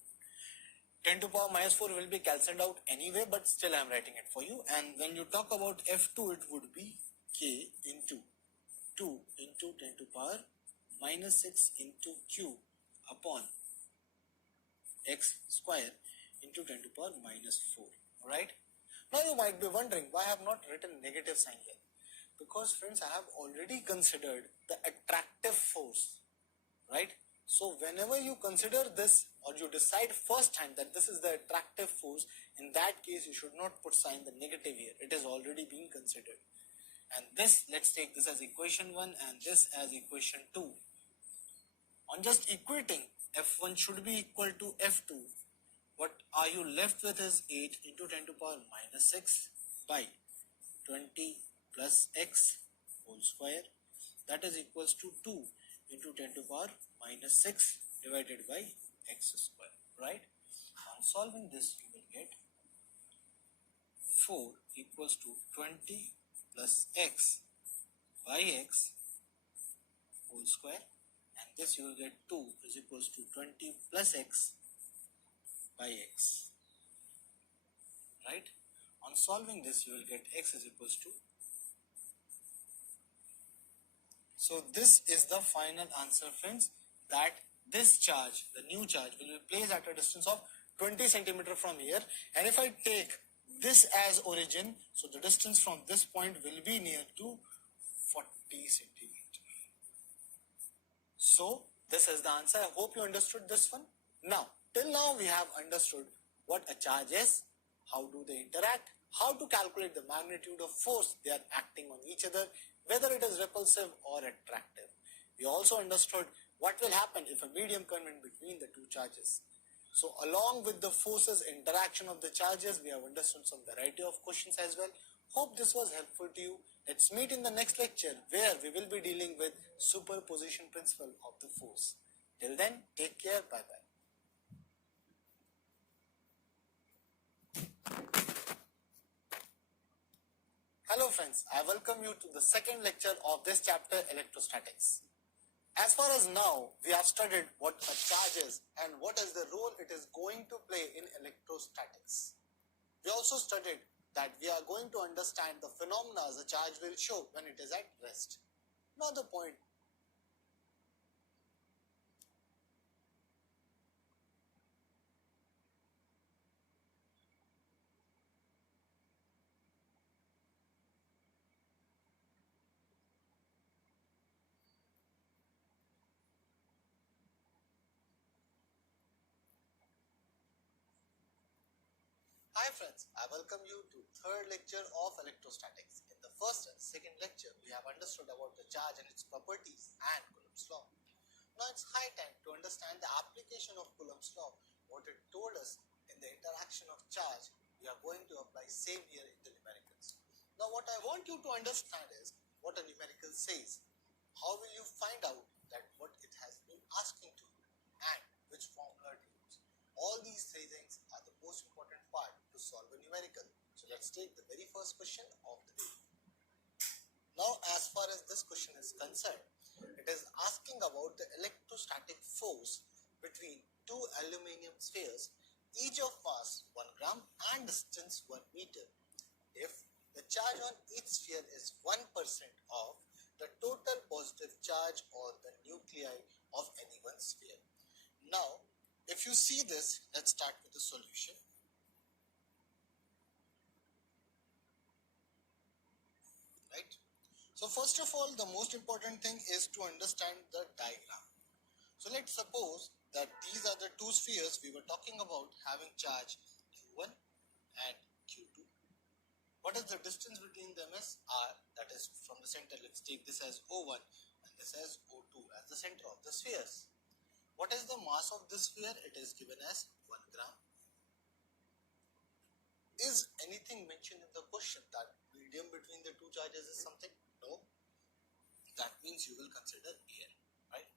10 to power minus 4 will be cancelled out anyway, but still I am writing it for you. And when you talk about F2, it would be K into 2 into 10 to power minus 6 into Q upon X square into 10 to power minus 4. Alright? Now you might be wondering why I have not written negative sign here. Because friends, I have already considered the attractive force. Right? So whenever you consider this or you decide first hand that this is the attractive force, in that case you should not put sign the negative here. It is already being considered. And this, let's take this as equation 1 and this as equation 2. On just equating, F1 should be equal to F2. What are you left with is 8 into 10 to power minus 6 by 20 plus X whole square. That is equals to 2 into 10 to power minus 6 divided by X square, right? On solving this, you will get 4 equals to 20 plus X by X whole square, and this you will get 2 is equals to 20 plus X by X, right? On solving this, you will get X is equals to. So this is the final answer, friends, that this charge, the new charge, will be placed at a distance of 20 centimeter from here, and if I take this as origin, so the distance from this point will be near to 40 centimeter. So this is the answer. I hope you understood this one. Now, till now we have understood what a charge is, how do they interact, how to calculate the magnitude of force they are acting on each other, whether it is repulsive or attractive. We also understood what will happen if a medium come in between the two charges. So along with the forces interaction of the charges, we have understood some variety of questions as well. Hope this was helpful to you. Let's meet in the next lecture where we will be dealing with superposition principle of the force. Till then, take care. Bye-bye. Hello friends, I welcome you to the second lecture of this chapter, electrostatics. As far as now, we have studied what a charge is and what is the role it is going to play in electrostatics. We also studied that we are going to understand the phenomena the charge will show when it is at rest. Now the point. Hi friends, I welcome you to third lecture of electrostatics. In the first and second lecture, we have understood about the charge and its properties and Coulomb's law. Now it's high time to understand the application of Coulomb's law. What it told us in the interaction of charge, we are going to apply same here in the numericals. Now what I want you to understand is what a numerical says. How will you find out that what it has been asking to you and which formula to use? All these three things are the most important part to solve a numerical. So let's take the very first question of the day. Now as far as this question is concerned, it is asking about the electrostatic force between two aluminum spheres, each of mass 1 gram and distance 1 meter. If the charge on each sphere is 1% of the total positive charge or the nuclei of any one sphere. Now, if you see this, let's start with the solution. Right? So first of all, the most important thing is to understand the diagram. So let's suppose that these are the two spheres we were talking about having charge Q1 and Q2. What is the distance between them is R, that is from the center. Let's take this as O1 and this as O2 as the center of the spheres. What is the mass of this sphere? It is given as 1 gram. Is anything mentioned in the question that medium between the two charges is something? No. That means you will consider air, right?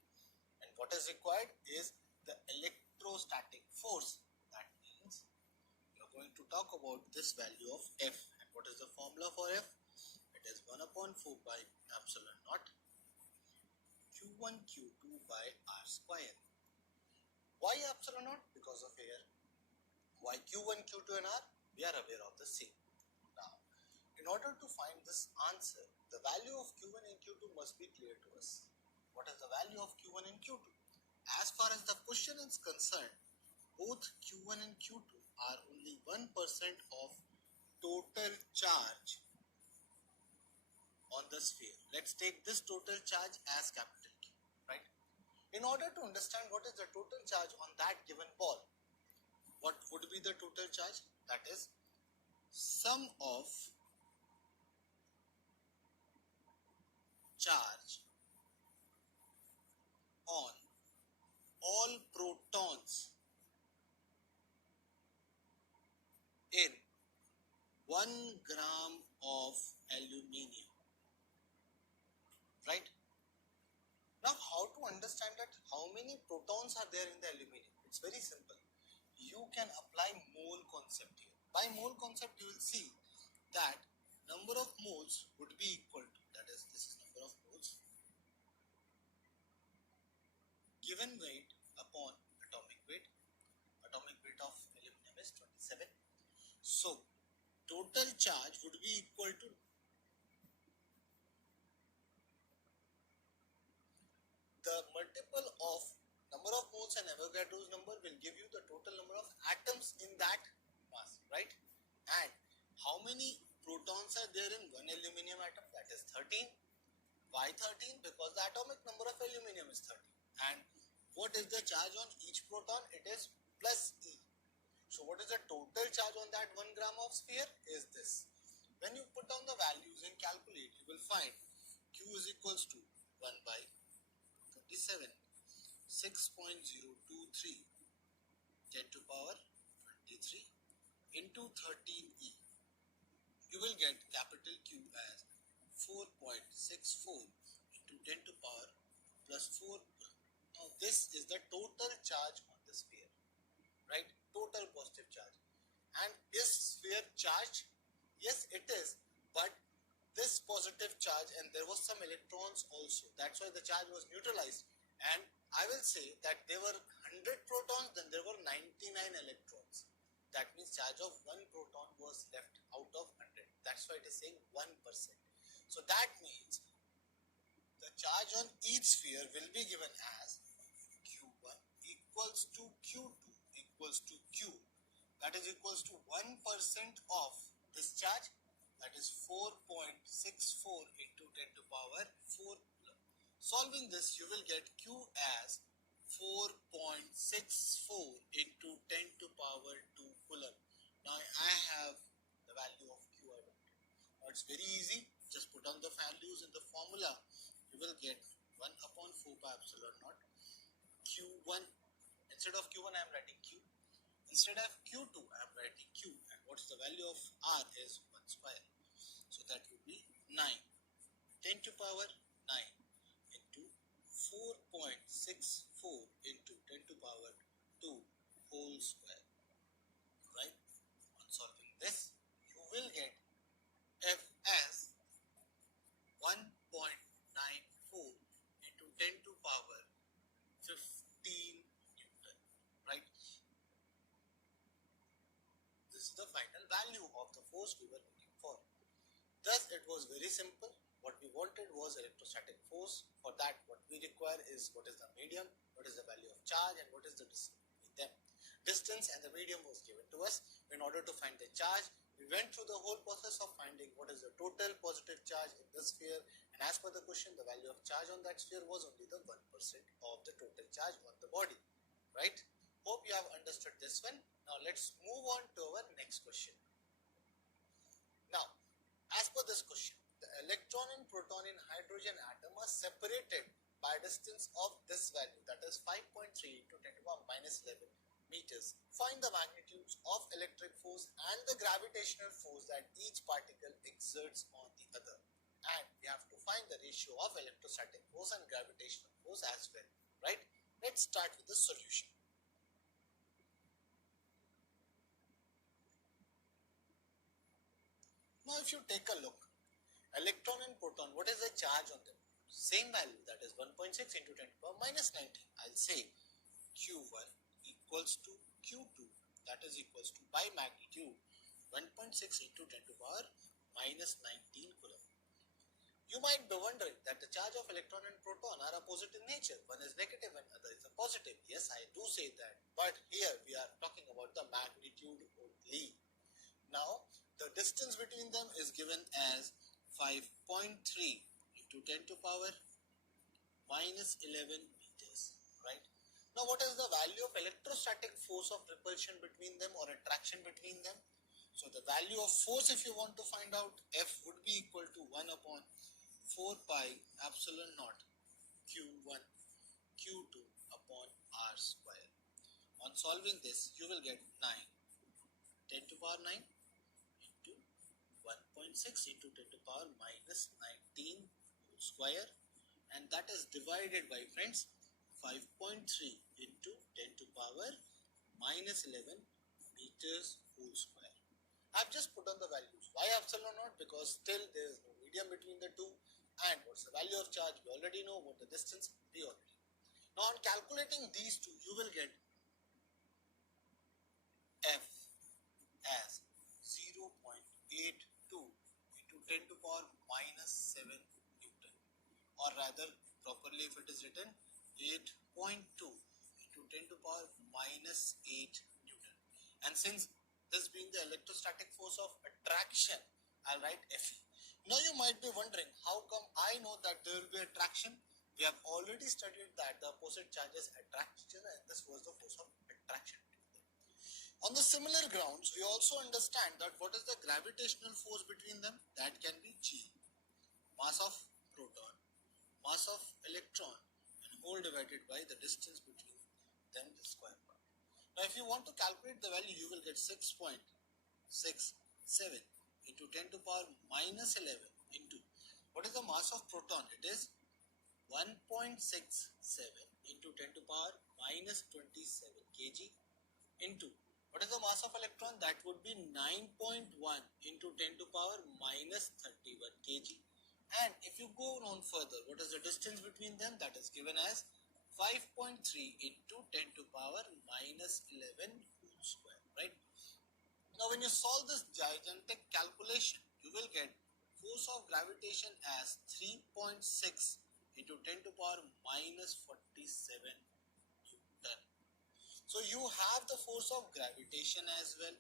And what is required is the electrostatic force. That means you are going to talk about this value of F. And what is the formula for F? It is 1 upon 4 pi epsilon naught Q1 Q2 by R square. Why epsilon naught? Because of air. Why Q1 Q2 and R? We are aware of the same. Now, in order to find this answer, the value of Q1 and Q2 must be clear to us. What is the value of Q1 and Q2? As far as the question is concerned, both Q1 and Q2 are only 1% of total charge on the sphere. Let's take this total charge as capital Q, right? In order to understand what is the total charge on that given ball, what would be the total charge? That is sum of charge on all protons in 1 gram of aluminium, right? Now, how to understand that? How many protons are there in the aluminium? It's very simple. You can apply mole concept here. By mole concept, you will see that number of moles would be equal to, that is, this is number of moles given weight upon atomic weight. Atomic weight of aluminum is 27. So, total charge would be equal to the multiple of number of moles and Avogadro's number will give you the total number of atoms in that mass, right? And how many protons are there in one aluminium atom? That is 13. Why 13? Because the atomic number of aluminium is 13. And what is the charge on each proton? It is plus E. So what is the total charge on that 1 gram of sphere? Is this. When you put down the values and calculate, you will find Q is equals to 1 by 27, 6.023, 10 to power 23 into 13E. You will get capital Q as 4.64 into 10 to power plus 4. Now this is the total charge on the sphere, right? Total positive charge. And is sphere charged? Yes, it is. But this positive charge, and there was some electrons also. That's why the charge was neutralized. And I will say that there were 100 protons, then there were 99 electrons. That means charge of 1 proton was left out of 100. That's why it is saying 1%. So that means the charge on each sphere will be given as Q1 equals to Q2 equals to Q. That is equals to 1% of this charge. That is 4.64 into 10 to power 4. Solving this, you will get Q as 4.64 into 10 to power 2 Coulomb. Now I have the value of Q. Now it's very easy. Just put on the values in the formula. You will get 1 upon 4 pi epsilon naught Q1. Instead of Q1, I am writing Q. Instead of Q2, I am writing Q. And what's the value of R is 1 square. So that would be 9. 10 to power 9 into 4.64 into 10 to power 2 whole square. Right? On solving this, you will get F as 1.94 into 10 to power 15 Newton. Right? This is the final value of the force we were looking for. Thus, it was very simple. What we wanted was electrostatic force. For that, what we require is what is the medium, what is the value of charge, and what is the distance between them. Distance and the medium was given to us. In order to find the charge, we went through the whole process of finding what is the total positive charge in the sphere. And as per the question, the value of charge on that sphere was only the 1% of the total charge on the body. Right? Hope you have understood this one. Now, let's move on to our next question. Now, as per this question, the electron and proton in hydrogen atom are separated by a distance of this value, that is 5.3 into 10 to the power minus 11 meters. Find the magnitudes of electric force and the gravitational force that each particle exerts on the other. And we have to find the ratio of electrostatic force and gravitational force as well, right? Let's start with the solution. Now if you take a look, electron and proton, what is the charge on them? Same value, that is 1.6 into 10 to the power minus 19. I'll say Q1 equals to Q2, that is equals to by magnitude 1.6 into 10 to the power minus 19 Coulomb. You might be wondering that the charge of electron and proton are opposite in nature. One is negative and other is a positive. Yes, I do say that. But here we are talking about the magnitude only. Now, the distance between them is given as 5.3 into 10 to the power minus 11 meters, right? Now, what is the value of electrostatic force of repulsion between them or attraction between them? So, the value of force, if you want to find out, F would be equal to 1 upon 4 pi epsilon naught Q1 Q2 upon R square. On solving this, you will get 9, 10 to the power 9 into 1.6 into 10 to the power minus 19 whole square, and that is divided by, friends, 5.3 into 10 to the power minus 11 meters whole square. I've just put on the values. Why epsilon naught? Because still there is no medium between the two. And what's the value of charge? We already know. What the distance? We already know. Now on calculating these two, you will get F as 0.82 into 10 to the power minus 7 Newton. Or rather, properly if it is written, 8.2 into 10 to the power minus 8 Newton. And since this being the electrostatic force of attraction, I'll write Fe. Now you might be wondering, how come I know that there will be attraction? We have already studied that the opposite charges attract each other, and this was the force of attraction. On the similar grounds, we also understand that what is the gravitational force between them? That can be G, mass of proton, mass of electron, and whole divided by the distance between them, the square part. Now if you want to calculate the value, you will get 6.67 into 10 to the power minus 11 into, what is the mass of proton? It is 1.67 into 10 to the power minus 27 kg into, what is the mass of electron? That would be 9.1 into 10 to the power minus 31 kg. And if you go on further, what is the distance between them? That is given as 5.3 into 10 to the power minus 11 whole square, right? Now when you solve this gigantic calculation, you will get force of gravitation as 3.6 into 10 to the power minus 47 Newton. So you have the force of gravitation as well,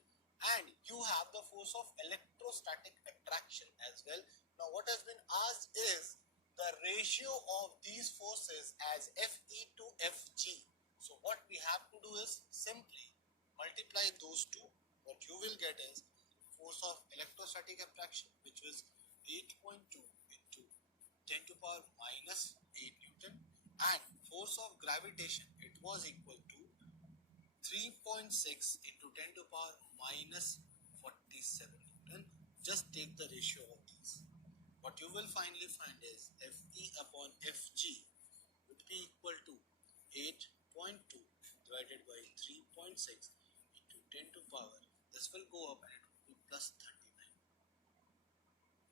and you have the force of electrostatic attraction as well. Now what has been asked is the ratio of these forces as Fe to Fg. So what we have to do is simply multiply those two. What you will get is force of electrostatic attraction, which was 8.2 into 10 to the power minus 8 Newton, and force of gravitation, it was equal to 3.6 into 10 to the power minus 47 Newton. Just take the ratio of these. What you will finally find is Fe upon Fg would be equal to 8.2 divided by 3.6 into 10 to the power. This will go up and it will be plus 39.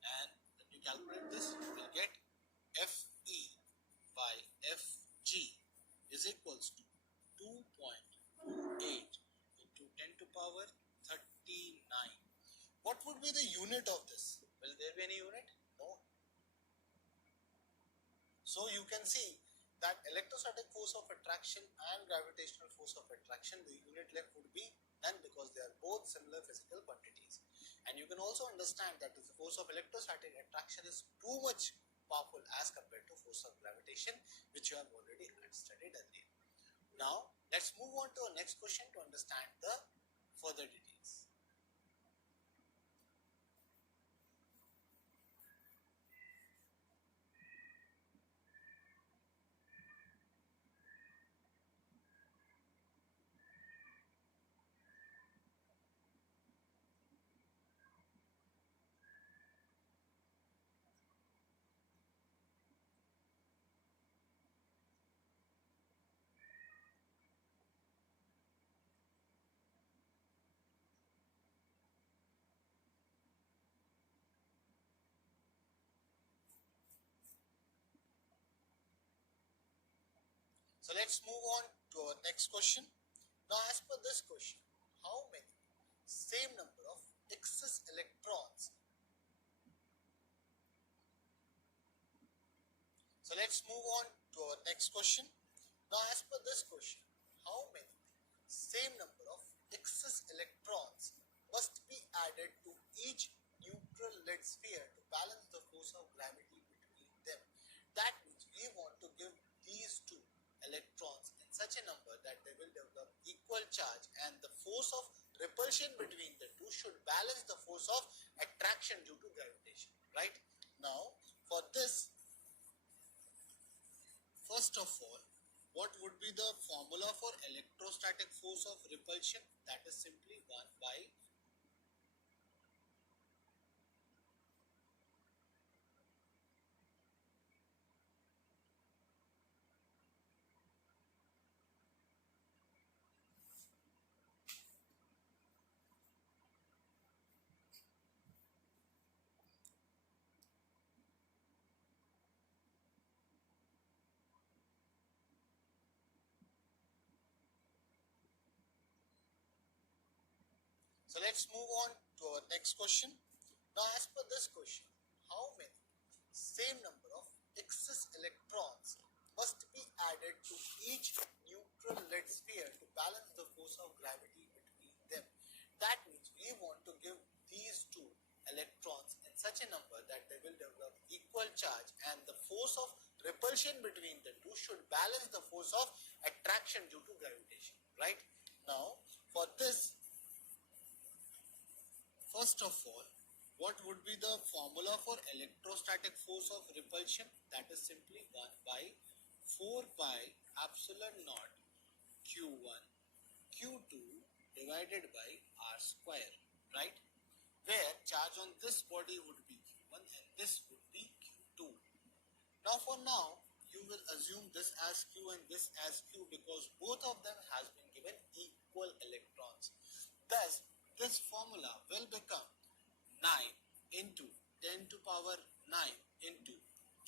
And when you calculate this, you will get Fe by Fg is equals to 2.48 into 10 to the power 39. What would be the unit of this? Will there be any unit? No. So you can see that electrostatic force of attraction and gravitational force of attraction, the unit left would be none, because they are both similar physical quantities. And you can also understand that the force of electrostatic attraction is too much powerful as compared to force of gravitation, which you have already studied earlier. Now let's move on to our next question to understand the further details. So let's move on to our next question. Now, as per this question, how many same number of excess electrons? So let's move on to our next question. Now, as per this question, how many same number of excess electrons must be added to each neutral lead sphere to balance the force of gravity between them? That means we want to give these two electrons in such a number that they will develop equal charge, and the force of repulsion between the two should balance the force of attraction due to gravitation, right? Now, for this, first of all, what would be the formula for electrostatic force of repulsion? That is simply 1 by So let's move on to our next question. Now, as per this question, how many same number of excess electrons must be added to each neutral lead sphere to balance the force of gravity between them? That means we want to give these two electrons in such a number that they will develop equal charge, and the force of repulsion between the two should balance the force of attraction due to gravitation, right? Now, for this, first of all, what would be the formula for electrostatic force of repulsion? That is simply 1 by 4 pi epsilon naught Q1 Q2 divided by R square, right? Where charge on this body would be Q1 and this would be Q2. Now, for now, you will assume this as Q and this as Q because both of them has been given equal electrons. Thus, this formula will become 9 into 10 to power 9 into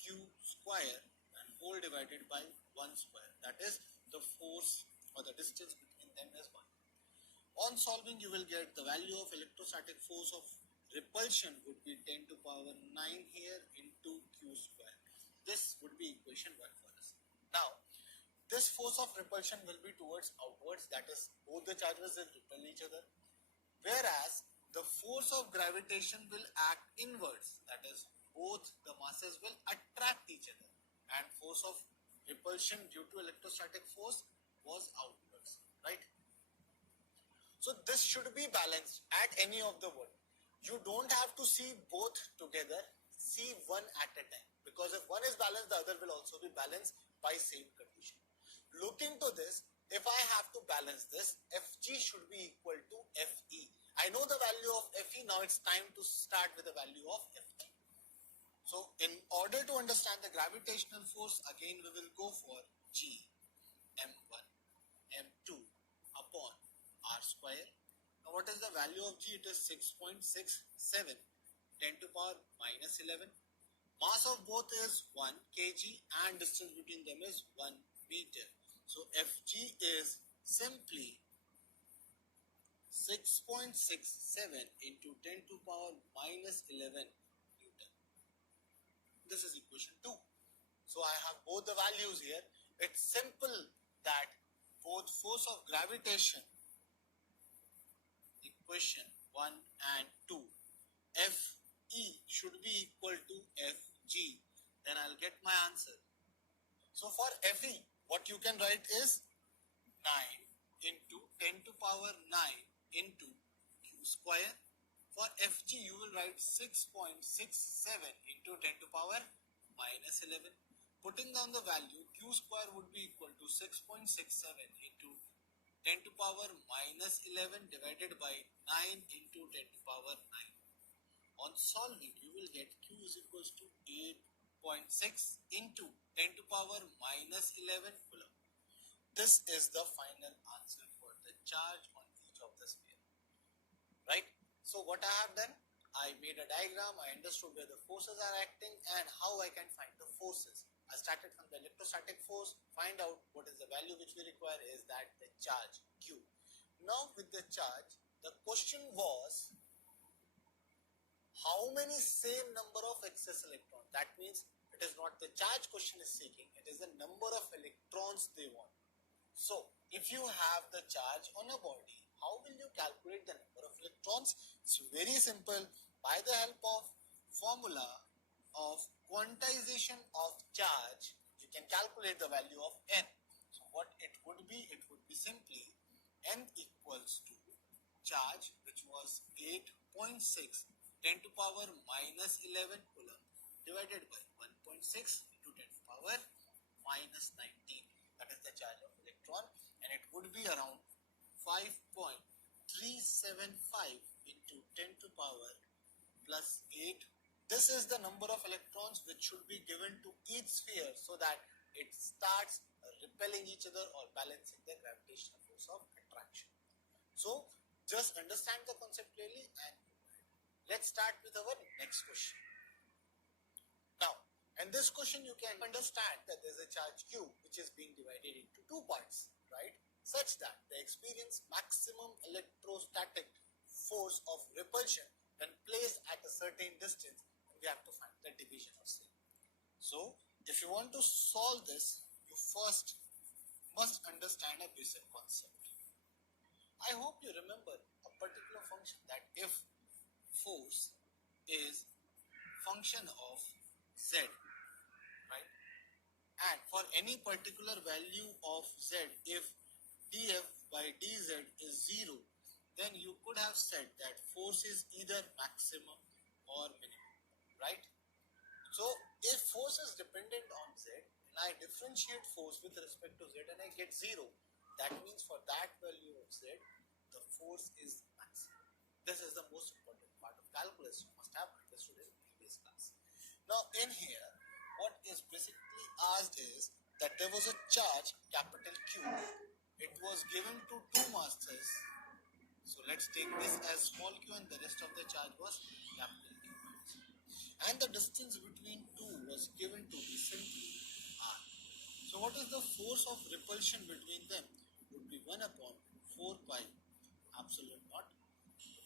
Q square and whole divided by 1 square. That is, the force or the distance between them is 1. On solving, you will get the value of electrostatic force of repulsion would be 10 to power 9 here into Q square. This would be equation 1 for us. Now, this force of repulsion will be towards outwards, that is, both the charges will repel each other. Whereas the force of gravitation will act inwards, that is, both the masses will attract each other, and force of repulsion due to electrostatic force was outwards, right? So this should be balanced at any of the one. You don't have to see both together, see one at a time, because if one is balanced, the other will also be balanced by same condition. Looking to this, if I have to balance this, Fg should be equal to Fe. I know the value of Fe, now it's time to start with the value of Fe. So in order to understand the gravitational force, again we will go for G m1 m2 upon r square. Now what is the value of G? It is 6.67 10 to power minus 11. Mass of both is 1 kg and distance between them is 1 meter. So Fg is simply 6.67 into 10 to power minus 11 Newton. This is equation 2. So I have both the values here. It's simple that both force of gravitation, equation 1 and 2, Fe should be equal to Fg. Then I'll get my answer. So for Fe, what you can write is 9 into 10 to power 9 into Q square. For Fg, you will write 6.67 into 10 to power minus 11. Putting down the value, Q square would be equal to 6.67 into 10 to power minus 11 divided by 9 into 10 to power 9. On solving, you will get Q is equals to 8.6 into 10 to power minus 11 Coulomb. This is the final answer for the charge on each of the sphere, right? So what I have done, I made a diagram, I understood where the forces are acting and how I can find the forces. I started from the electrostatic force. Find out what is the value which we require is that the charge Q. Now with the charge, the question was how many same number of excess electrons. That means it is not the charge question is seeking, it is the number of electrons they want. So if you have the charge on a body, how will you calculate the number of electrons? It's very simple. By the help of formula of quantization of charge, you can calculate the value of n. So what it would be simply n equals to charge, which was 8.6 10 to power minus 11 Coulomb divided by 1.6 into 10 to power minus 19. That is the charge of electron, and it would be around 5.375 into 10 to power plus 8. This is the number of electrons which should be given to each sphere so that it starts repelling each other or balancing the gravitational force of attraction. So just understand the concept clearly, and let's start with our next question. Now, in this question you can understand that there is a charge Q which is being divided into two parts, right? Such that they experience maximum electrostatic force of repulsion when placed at a certain distance, and we have to find the division of same. So, if you want to solve this, you first must understand a basic concept. I hope you remember a particular function that if force is function of z, right, and for any particular value of z, if df by dz is 0, then you could have said that force is either maximum or minimum, right? So if force is dependent on z and I differentiate force with respect to z and I get 0, that means for that value of z, the force is maximum. This is the most important part of calculus. You must have understood in previous class. Now in here, what is basically asked is that there was a charge capital Q. It was given to two masses. So let's take this as small q and the rest of the charge was capital Q. And the distance between two was given to be simply r. So what is the force of repulsion between them? Would be 1 upon 4 pi epsilon naught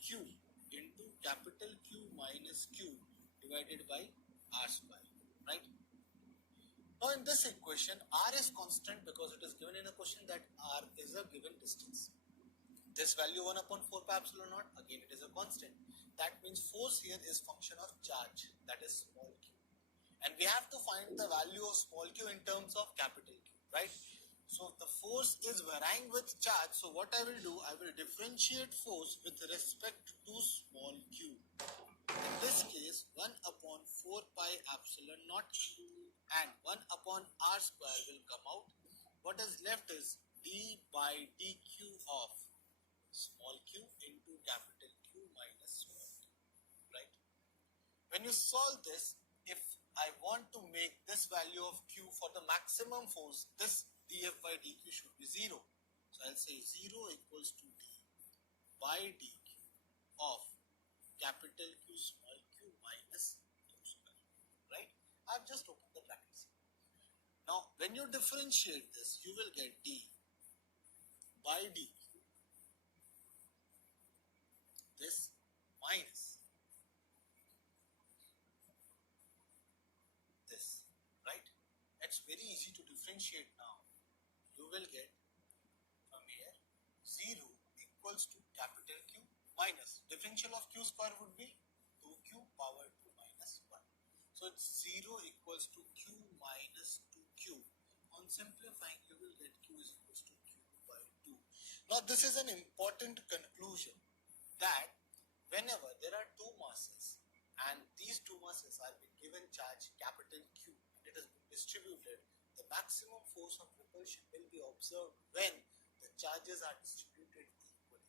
q into capital Q minus q divided by r square, right? Now in this equation, r is constant because it is given in a question that r is a given distance. This value 1 upon 4 pi epsilon naught, again it is a constant. That means force here is function of charge, that is small q. And we have to find the value of small q in terms of capital Q, right? So the force is varying with charge. So what I will do, I will differentiate force with respect to small q. In this case, 1 upon 4 pi epsilon naught and 1 upon r square will come out. What is left is d by dq of small q into capital Q minus small q, right? When you solve this, if I want to make this value of q for the maximum force, this df by dq should be 0. So I'll say 0 equals to d by dq of capital Q small q minus q square, right? I've just opened the brackets. Now when you differentiate this, you will get d by dq, this minus this, right? It's very easy to differentiate now. You will get from here 0 equals to capital Q minus differential of q square would be 2q power 2 minus 1. So it's 0 equals to q minus 2q. On simplifying, you will get q is equals to q by 2. Now this is an important conclusion that whenever there are two masses and these two masses are being given charge capital Q and it is being distributed, the maximum force of repulsion will be observed when the charges are distributed equally.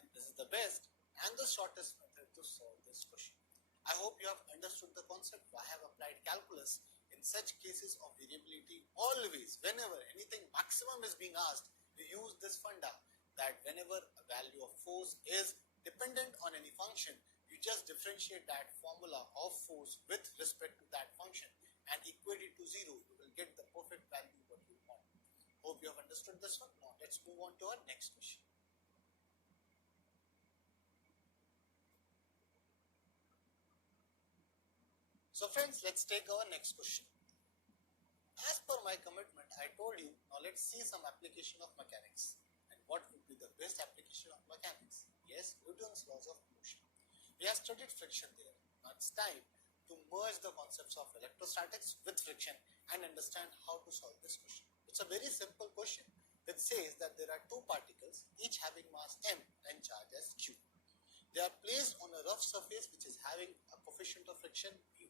And this is the best and the shortest method to solve this question. I hope you have understood the concept. I have applied calculus in such cases of variability. Always, whenever anything maximum is being asked, you use this funda that whenever a value of force is dependent on any function, you just differentiate that formula of force with respect to that function and equate it to 0. You will get the perfect value what you want. Hope you have understood this one. Now let's move on to our next question. So friends, let's take our next question. As per my commitment, I told you, now let's see some application of mechanics. And what would be the best application of mechanics? Yes, Newton's laws of motion. We have studied friction there. Now it's time to merge the concepts of electrostatics with friction and understand how to solve this question. It's a very simple question. It says that there are two particles, each having mass m and charge as q. They are placed on a rough surface which is having a coefficient of friction mu,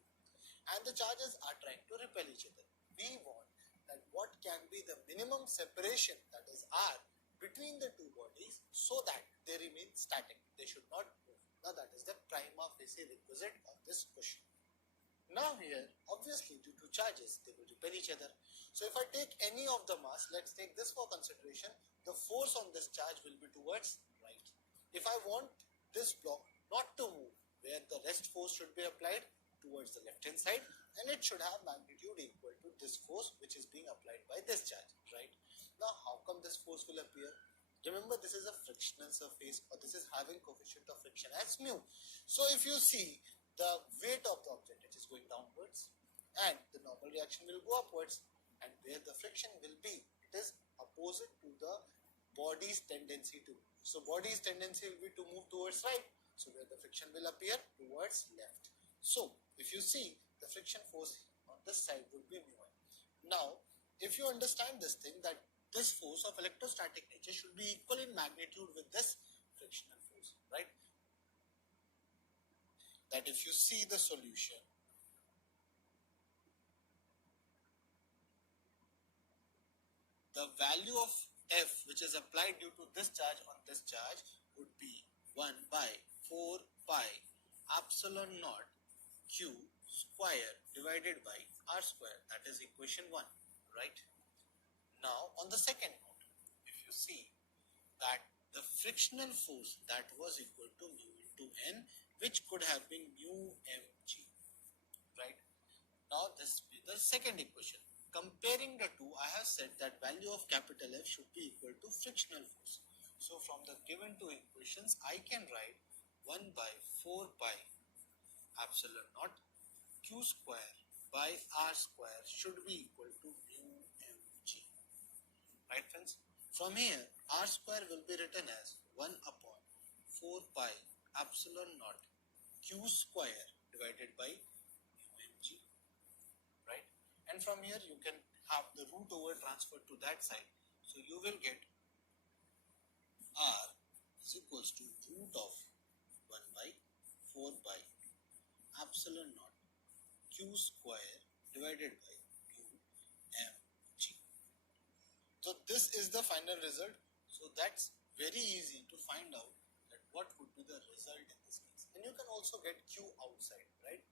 and the charges are trying to repel each other. We want that what can be the minimum separation, that is r, between the two bodies so that they remain static. They should not move. Now that is the prima facie requisite of this question. Now here, obviously due to charges, they will repel each other. So if I take any of the mass, let's take this for consideration, the force on this charge will be towards right. If I want this block not to move, where the rest force should be applied towards the left hand side, and it should have magnitude equal to this force which is being applied by this charge, right? Now how come this force will appear? Remember, this is a frictional surface, or this is having coefficient of friction as mu. So if you see the weight of the object, it is going downwards, and the normal reaction will go upwards, and where the friction will be, it is opposite to the body's tendency to move. So body's tendency will be to move towards right, so where the friction will appear towards left. So if you see, the friction force on this side would be mu. Now if you understand this thing, that this force of electrostatic nature should be equal in magnitude with this frictional force, right? That if you see the solution, the value of F which is applied due to this charge on this charge would be 1 by 4 pi epsilon naught q square divided by r square. That is equation 1, right? Now on the second note, if you see that the frictional force that was equal to mu into n, which could have been mu mg, right? Now this will be the second equation. Comparing the two, I have said that value of capital F should be equal to frictional force. So from the given two equations, I can write 1 by 4 pi epsilon naught q square by r square should be equal to mu mg. Right friends? From here, r square will be written as 1 upon 4 pi epsilon naught q square divided by mu mg. Right? And from here you can have the root over transferred to that side. So you will get r is equals to root of 1 by 4 pi epsilon naught q square divided by mu mg. So this is the final result. So that's very easy to find out that what would be the result in this case. And you can also get q outside, right?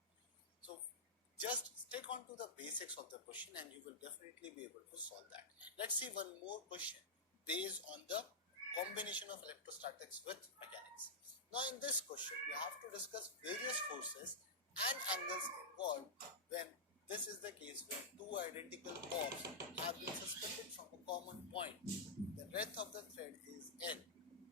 So just stick on to the basics of the question and you will definitely be able to solve that. Let's see one more question based on the combination of electrostatics with mechanics. Now in this question, we have to discuss various forces and angles involved when this is the case when two identical orbs have been suspended from a common point. The breadth of the thread is L,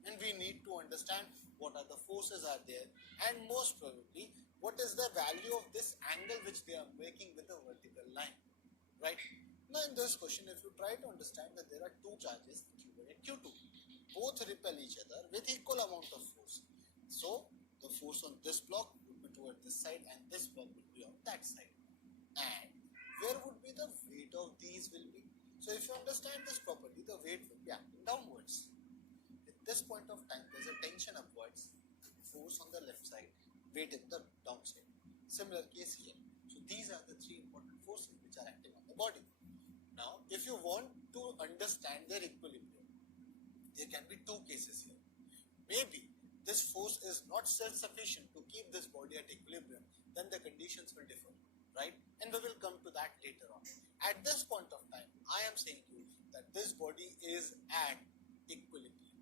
and we need to understand what are the forces are there, and most probably what is the value of this angle which they are making with a vertical line, right? Now in this question, if you try to understand that there are two charges, Q1 and Q2, both repel each other with equal amount of force. So the force on this block would be toward this side and this block would be on that side. And where would be the weight of these will be? So if you understand this properly, the weight will be acting downwards. At this point of time, there is a tension upwards, force on the left side, weight in the downside. Similar case here. So these are the three important forces which are acting on the body. Now, if you want to understand their equilibrium, there can be two cases here. Maybe this force is not self-sufficient to keep this body at equilibrium, then the conditions will differ, right? And we will come to that later on. At this point of time, I am saying to you that this body is at equilibrium.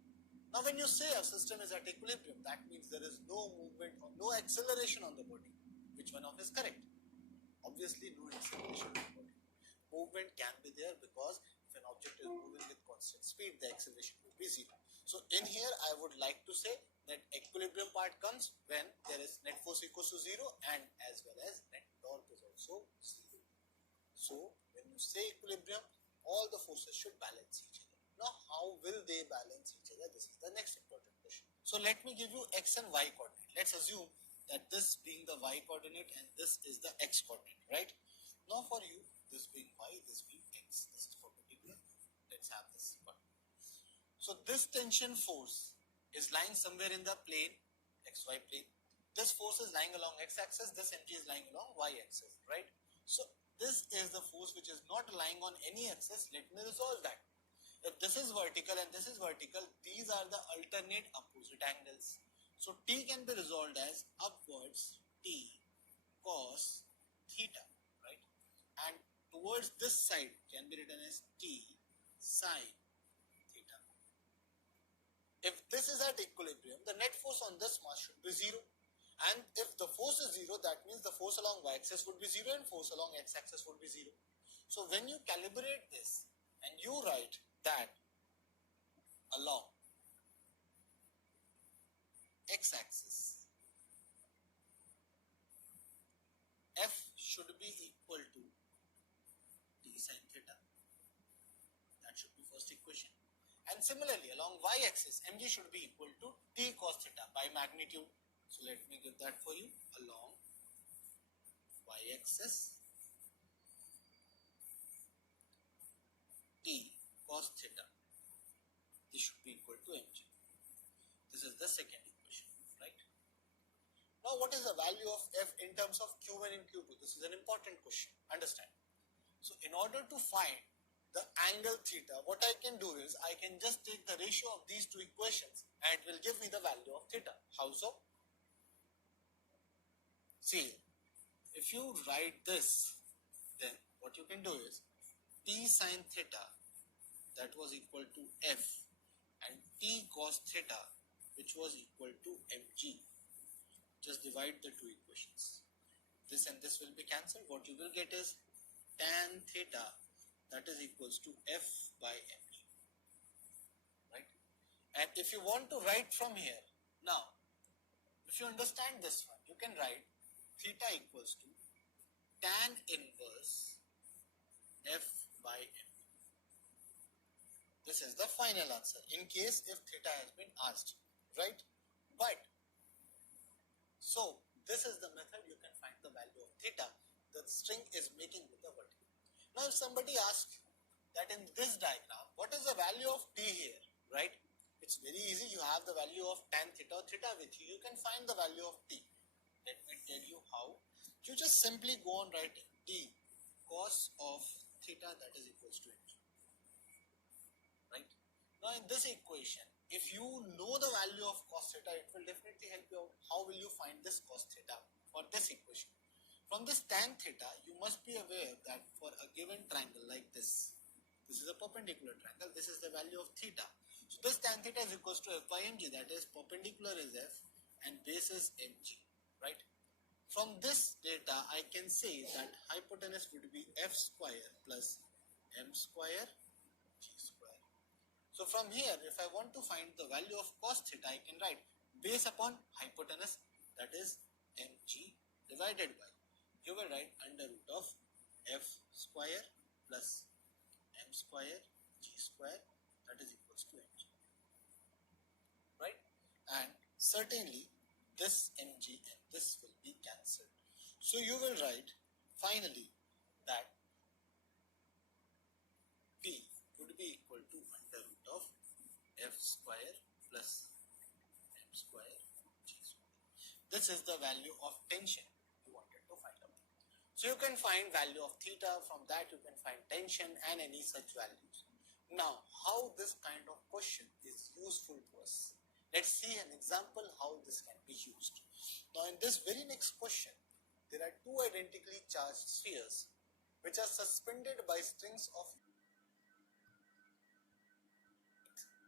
Now when you say a system is at equilibrium, that means there is no movement or no acceleration on the body. Which one of is correct? Obviously no acceleration on the body. movement can be there, because if an object is moving with constant speed, the acceleration would be zero. So in here, I would like to say that equilibrium part comes when there is net force equals to zero, and as well as net torque is also zero. So when you say equilibrium, all the forces should balance each other. Now, how will they balance each other? This is the next important question. So let me give you x and y coordinate. Let's assume that this being the y coordinate and this is the x coordinate, right? Now for you, this being y, this being x, this is perpendicular. Let's have this coordinate. So this tension force is lying somewhere in the plane, xy plane. This force is lying along x-axis, this mg is lying along y-axis, right? So this is the force which is not lying on any axis. Let me resolve that. If this is vertical and this is vertical, these are the alternate opposite angles. So T can be resolved as upwards T cos theta, right? And towards this side can be written as T sin theta. If this is at equilibrium, the net force on this mass should be zero. And if the force is zero, that means the force along y-axis would be zero and force along x-axis would be zero. So when you calibrate this and you write that along x-axis, F should be equal to T sin theta. That should be first equation. And similarly, along y-axis, mg should be equal to T cos theta by magnitude. So let me give that for you. Along y-axis, T cos theta, this should be equal to mg. This is the second equation, right? Now, what is the value of F in terms of Q1 and Q2? This is an important question. Understand? So, in order to find the angle theta, what I can do is I can just take the ratio of these two equations and it will give me the value of theta. How so? See, if you write this, then what you can do is T sin theta, that was equal to F, and T cos theta, which was equal to mg. Just divide the two equations. This and this will be cancelled. What you will get is tan theta, that is equals to F by mg, right? And if you want to write from here, now, if you understand this one, you can write theta equals to tan inverse F by mg. This is the final answer in case if theta has been asked, right? But, so this is the method you can find the value of theta the string is making with the vertical. Now if somebody asks that in this diagram, what is the value of T here, right? It's very easy. You have the value of tan theta or theta with you. You can find the value of T. Let me tell you how. You just simply go on writing T cos of theta, that is equals to mg. Right? Now in this equation, if you know the value of cos theta, it will definitely help you out. How will you find this cos theta for this equation? From this tan theta, you must be aware that for a given triangle like this is a perpendicular triangle, this is the value of theta. So this tan theta is equals to F by mg, that is perpendicular is F and base is mg, right? From this data, I can say that hypotenuse would be F square plus m square g square. So from here, if I want to find the value of cos theta, I can write base upon hypotenuse, that is mg divided by, you will write under root of f square plus m square g square, that is equals to mg, right? And certainly this mg and this will be cancelled. So you will write finally that P would be equal to under root of f square plus m square g square. This is the value of tension you wanted to find out. So you can find value of theta, from that you can find tension and any such values. Now, how this kind of question is useful to us? Let's see an example how this can be used. Now in this very next question, there are two identically charged spheres which are suspended by strings of